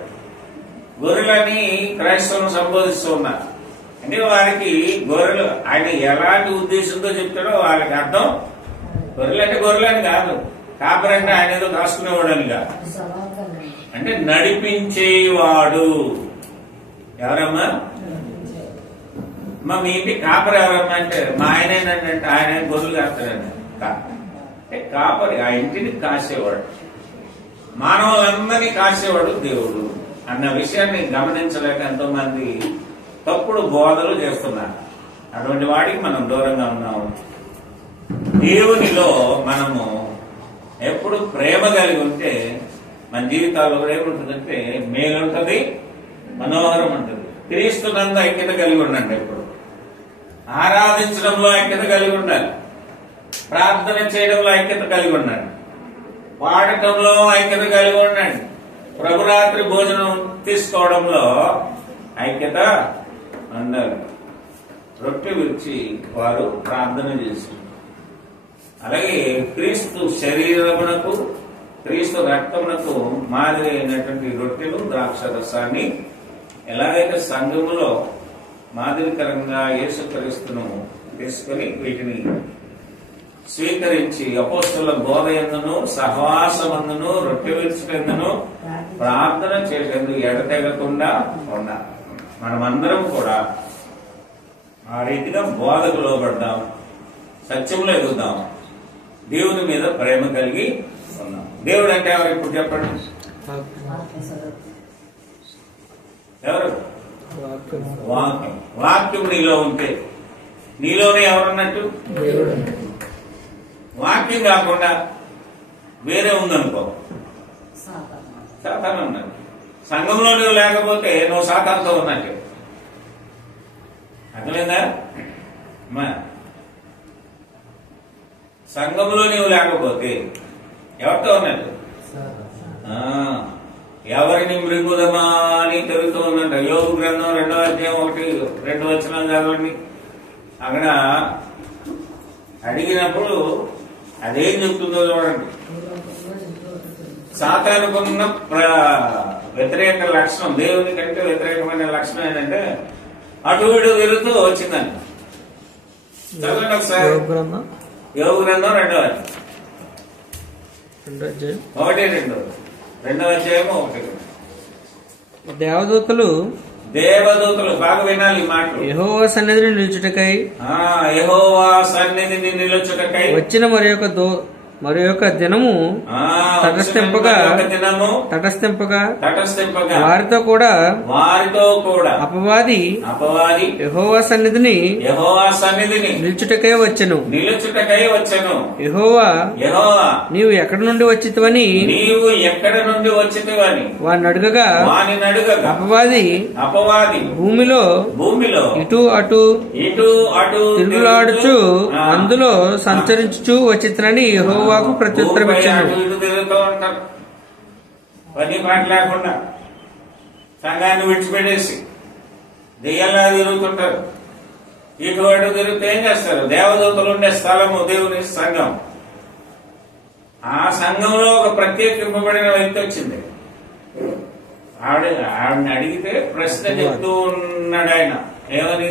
గొర్రెలని క్రైస్తవులను సంబోధిస్తూ ఉన్నారు. అంటే వారికి గొర్రెలు ఆయన ఎలాంటి ఉద్దేశంతో చెప్తాడో వాళ్ళకి అర్థం. గొర్రెలు అంటే గొర్రెలని కాదు, కాపర్ అంటే ఆయన ఏదో కాసుకునేవాడని కాదు, అంటే నడిపించేవాడు. ఎవరమ్మా? మా మీ ఇంటి కాపర్ ఎవరమ్మా అంటే మా ఆయన ఏంటంటే ఆయన గొర్రెలు కాస్తాడండి. అంటే కాపరి ఆ ఇంటిని కాసేవాడు, మానవులందరినీ కాసేవాడు దేవుడు అన్న విషయాన్ని గమనించలేక ఎంతో మంది తప్పుడు బోధలు చేస్తున్నారు. అటువంటి వాడికి మనం దూరంగా ఉన్నాము. దేవునిలో మనము ఎప్పుడు ప్రేమ కలిగి ఉంటే మన జీవితాల్లో కూడా ఏముంటుందంటే మేలుంటది, మనోహరం ఉంటుంది. క్రీస్తునందు ఐక్యత కలిగి ఉండండి. ఎప్పుడు ఆరాధించడంలో ఐక్యత కలిగి ఉండాలి, ప్రార్థన చేయడంలో ఐక్యత కలిగి ఉండండి, పాడటంలో ఐక్యత కలిగి ఉండండి, ప్రభురాత్రి భోజనం తీసుకోవడంలో ఐక్యత ఉండాలి. రొట్టె విరిచి వారు ప్రార్థన చేసి, అలాగే క్రీస్తు శరీరమునకు క్రీస్తు రక్తమునకు మాదిరి అయినటువంటి రొట్టెలు ద్రాక్ష రసాన్ని ఎలాగైతే సంఘములో మాదిరికరంగా యేసుక్రీస్తును తీసుకొని వీటిని స్వీకరించి అపోస్తలుల బోధ యందును సహవాసమందును రొట్టె విరుచుటందును ప్రార్థన చేసేందుకు ఎడతెగకుండా ఉండాలి. మనమందరం కూడా ఆ రీతిగా బోధకు లోబడ్డాం, సత్యంలో ఎదుగుదాం, దేవుని మీద ప్రేమ కలిగి ఉన్నాం. దేవుడు అంటే ఎవరు? ఇప్పుడు చెప్పండి. ఎవరు? వాక్యం. వాక్యం నీలో ఉంటే నీలోనే ఎవరున్నట్టు? వాక్యం కాకుండా వేరే ఉందనుకో, సాతాను ఉన్నట్టు. సంఘంలో నువ్వు లేకపోతే నువ్వు సాతానుతో ఉన్నట్టు. అర్థమైందా? సంఘంలో నువ్వు లేకపోతే ఎవరితో ఉన్నట్టు? ఎవరిని మృంగుదమా అని తిరుగుతూ ఉందంట. యోగు గ్రంథం 2వ అధ్యాయం 1-2 వచనాలు చదవండి. అక్కడ అడిగినప్పుడు అదేం చెప్తుందో చూడండి. సాతానుకున్న వ్యతిరేక లక్షణం, దేవుని కంటే వ్యతిరేకమైన లక్షణం ఏంటంటే అటు ఇటు తిరుగుతూ వచ్చిందండి. చదవండి ఒకసారి. యోగు గ్రంథం 2వ అధ్యాయం 1-2. 2వ అధ్యాయం 1. దేవదూతలు బాగా వినాలి ఈ మాటలు. యెహోవా సన్నిధిని నిలుచుటకై వచ్చిన మరి యొక్క దినము తటస్థింపగా వారితో కూడా అపవాది యెహోవా సన్నిధిని నిలుచుటకై వచ్చెను. యెహోవా నీవు ఎక్కడి నుండి వచ్చితివని వారిని అడుగగా అపవాది భూమిలో ఇటు అటు తిరుగులాడుచు అందులో సంచరించుచు వచ్చితనని యెహోవాకు ప్రత్యుత్తరం ఇచ్చాడు. పని పాట లేకుండా సంఘాన్ని విడిచిపెట్టేసి దెయ్యాలా తిరుగుతుంటారు. ఇటు అటు తిరుగుతూ ఏం చేస్తారు? దేవదూతలు ఉండే స్థలము దేవుని సంఘం. ఆ సంఘంలో ఒక ప్రత్యేకింపబడిన వ్యక్తి వచ్చింది. ఆవిడని అడిగితే ప్రశ్న చెప్తూ ఉన్నాడు ఆయన. ఏమని?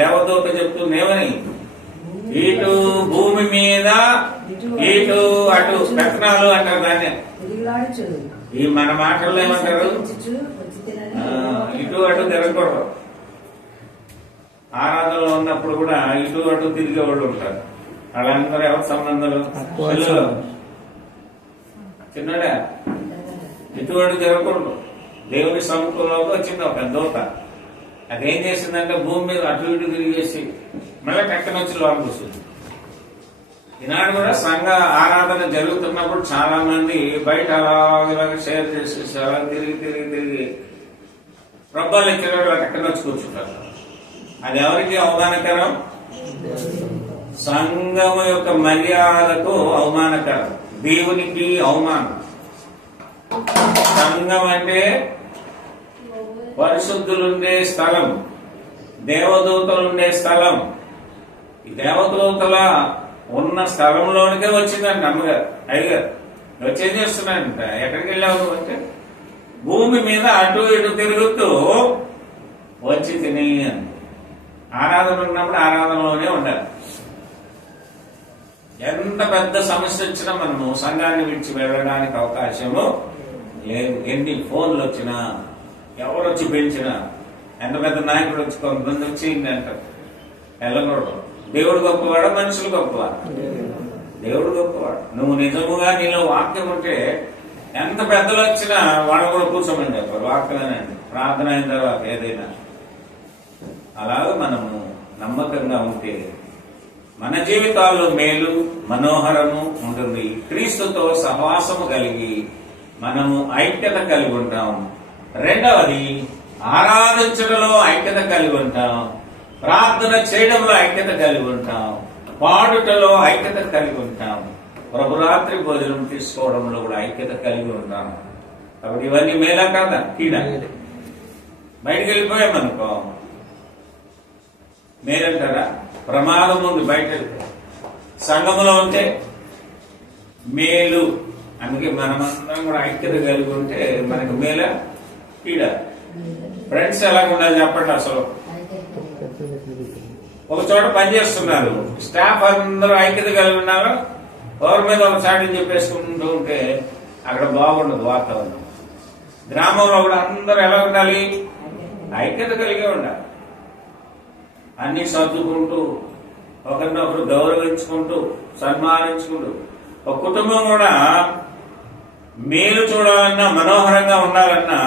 దేవదూత చెప్తుందేమని? ఇటు భూమి మీద ఇటు అటు రత్నాలు అంటారు దాన్ని. ఈ మన మాటల్లో ఏమంటారు? ఇటు అటు తిరగకూడదు. ఆరాధనలో ఉన్నప్పుడు కూడా ఇటు అటు తిరిగే వాళ్ళు ఉంటారు. వాళ్ళందరూ ఎవరి సంబంధాలు? పిల్లలు. చిన్నడా ఇటు అటు తిరగకూడదు. దేవుని సముఖంలోకి వచ్చింది ఒక దూత. అదేం చేసిందంటే భూమి మీద అటు ఇటు తిరిగేసి మళ్ళీ పక్కన వచ్చి లోపలికి వస్తుంది. ఈనాడు కూడా సంఘ ఆరాధన జరుగుతున్నప్పుడు చాలా మంది బయట అలాగ షేర్ చేసేసి అలా తిరిగి ప్రభాలు ఇచ్చిన పక్కన వచ్చి కూర్చుంటారు. అది ఎవరికి అవమానకరం? సంఘము యొక్క మర్యాదకు అవమానకరం, దేవునికి అవమానం. సంఘం అంటే పరిశుద్ధులుండే స్థలం, దేవదూతలుండే స్థలం. ఈ దేవదూతల ఉన్న స్థలంలోనికే వచ్చిందంట అమ్మగారు, అయ్యగారు. వచ్చేం చేస్తున్నాడంట? ఎక్కడికి వెళ్ళావు అంటే భూమి మీద అటు ఇటు తిరుగుతూ వచ్చి తిని. ఆరాధన ఉన్నప్పుడు ఆరాధనలోనే ఉండాలి. ఎంత పెద్ద సమస్య వచ్చినా మనము సంఘాన్ని విడిచి వెళ్ళడానికి అవకాశము లేదు. ఎన్ని ఫోన్లు వచ్చినా, ఎవరు వచ్చి పెంచినా, ఎంత పెద్ద నాయకుడు వచ్చి కొంతమంది వచ్చి అంటారు వెళ్ళకూడదు. దేవుడు గొప్పవాడు, మనుషులు గొప్పవాడు? దేవుడు గొప్పవాడు. నువ్వు నిజముగా నీలో వాక్యం ఉంటే ఎంత పెద్దలు వచ్చినా వాళ్ళు కూడా కూర్చోమని చెప్పారు. వాక్యమేనండి, ప్రార్థన అయిన తర్వాత ఏదైనా. అలాగే మనము నమ్మకంగా ఉంటే మన జీవితాల్లో మేలు మనోహరము ఉంటుంది. క్రీస్తుతో సహవాసము కలిగి మనము ఐక్యత కలిగి ఉంటాం. రెండవది, ఆరాధించడంలో ఐక్యత కలిగి ఉంటాం, ప్రార్థన చేయడంలో ఐక్యత కలిగి ఉంటాం, పాడుటలో ఐక్యత కలిగి ఉంటాం, ప్రభురాత్రి భోజనం తీసుకోవడంలో కూడా ఐక్యత కలిగి ఉంటాం. కాబట్టి ఇవన్నీ మేలా కాదా? కీడా? బయటికి వెళ్ళిపోయామనుకో మేలంటారా? ప్రమాదం ఉంది బయట వెళ్తే. సంఘములో ఉంటే మేలు. అందుకే మనమందరం కూడా ఐక్యత కలిగి ఉంటే మనకు మేల కీడా? ఫ్రెండ్స్ ఎలా ఉండాలి చెప్పండి. అసలు ఒక చోట పనిచేస్తున్నారు, స్టాఫ్ అందరూ ఐక్యత కలిగి ఉన్నారు. ఎవరి మీద ఒక చాటిని చెప్పేసుకుంటూ ఉంటే అక్కడ బాగుండదు వాతావరణం. గ్రామంలో కూడా అందరూ ఎలా ఉండాలి? ఐక్యత కలిగి ఉండాలి. అన్ని సర్దుకుంటూ, ఒకరినొకరు గౌరవించుకుంటూ, సన్మానించుకుంటూ. ఒక కుటుంబం కూడా మేలు చూడాలన్నా, మనోహరంగా ఉండాలన్నా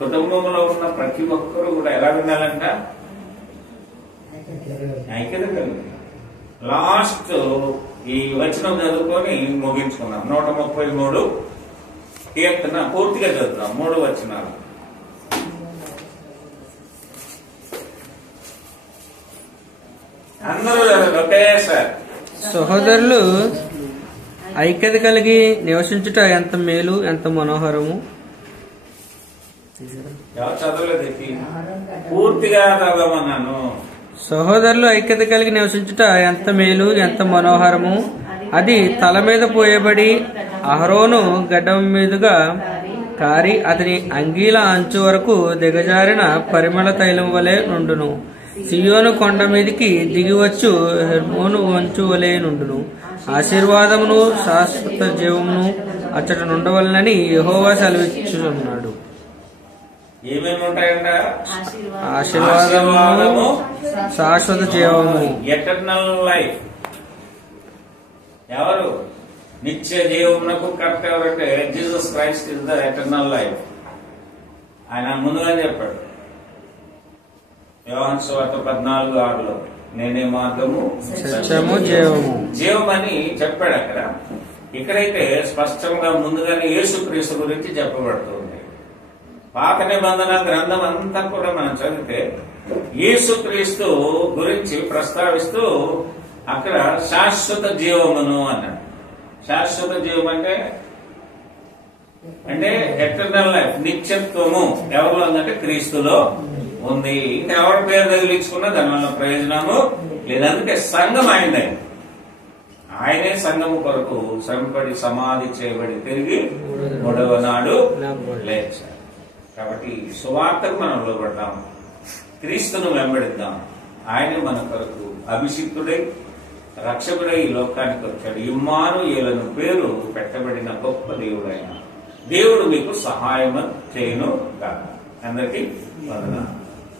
కుటుంబంలో ఉన్న ప్రతి ఒక్కరూ కూడా ఎలా ఉండాలంట? ఐక్యత కలిగి. లాస్ట్ ఈ వచనం చదువుకొని ముగించుకున్నాం. 133 కీర్తన పూర్తిగా చదువుతాం. 3 వచనాలు. అందరూ ఒకేసారి. సహోదరులు, ఐక్యత కలిగి నివసించుట ఎంత మేలు, ఎంత మనోహరము. ఎవరు చదవలేదు పూర్తిగా చదవమన్నాను. సహోదరులు ఐక్యత కలిగి నివసించుట ఎంత మేలు, ఎంత మనోహరము. అది తల మీద పోయబడి అహరోను గడ్డం మీదుగా కారి అతని అంగీల అంచు వరకు దిగజారిన పరిమళ తైలం వలె నుండును. సియోను కొండ మీదికి దిగివచ్చు హెర్మోను వంచు వలె నుండును. ఆశీర్వాదమును శాశ్వత జీవమును అచ్చట నుండవలనని యెహోవా సెలవిచ్చుచున్నాడు. ఏమేమి ఉంటాయంట? ఆశీర్వాదము, శాశ్వత జీవము, ఎటర్నల్ లైఫ్. ఎవరు నిత్య జీవమునకు కర్త ఎవరంటే Jesus Christ is the eternal life. ఆయన ముందుగా చెప్పాడు యోహాను సువార్త 14:6 నేనే మార్గము, సత్యము, జీవము. జీవమని చెప్పాడు అక్కడ. ఇక్కడైతే స్పష్టంగా ముందుగానే యేసుక్రీస్తు గురించి చెప్పబడుతుంది. పాత నిబంధన గ్రంథం అంతా కూడా మనం చదివితే యేసుక్రీస్తు గురించి ప్రస్తావిస్తూ అక్కడ శాశ్వత జీవమును అన్నాడు. శాశ్వత జీవం అంటే ఎటర్నల్ లైఫ్, నిత్యత్వము ఎవరిలో ఉందంటే క్రీస్తులో ఉంది. ఇంకా ఎవరి పేరు తగిలించుకున్నా దానివల్ల ప్రయోజనము లేదు. అందుకే సంఘం ఆయనే సంఘము కొరకు శ్రమపడి సమాధి చేయబడి తిరిగి 3వ నాడు లేచాడు. కాబట్టి సువార్తకు మనం లోబడతాం, క్రీస్తును వెంబడిద్దాం. ఆయనే మన కొరకు అభిషిక్తుడై రక్షకుడై ఈ లోకానికి వచ్చాడు. ఇమ్మానుయేలు పేరు పెట్టబడిన గొప్ప దేవుడైన దేవుడు మీకు సహాయం చేయను కాదు. అందరికీ వందనాలు.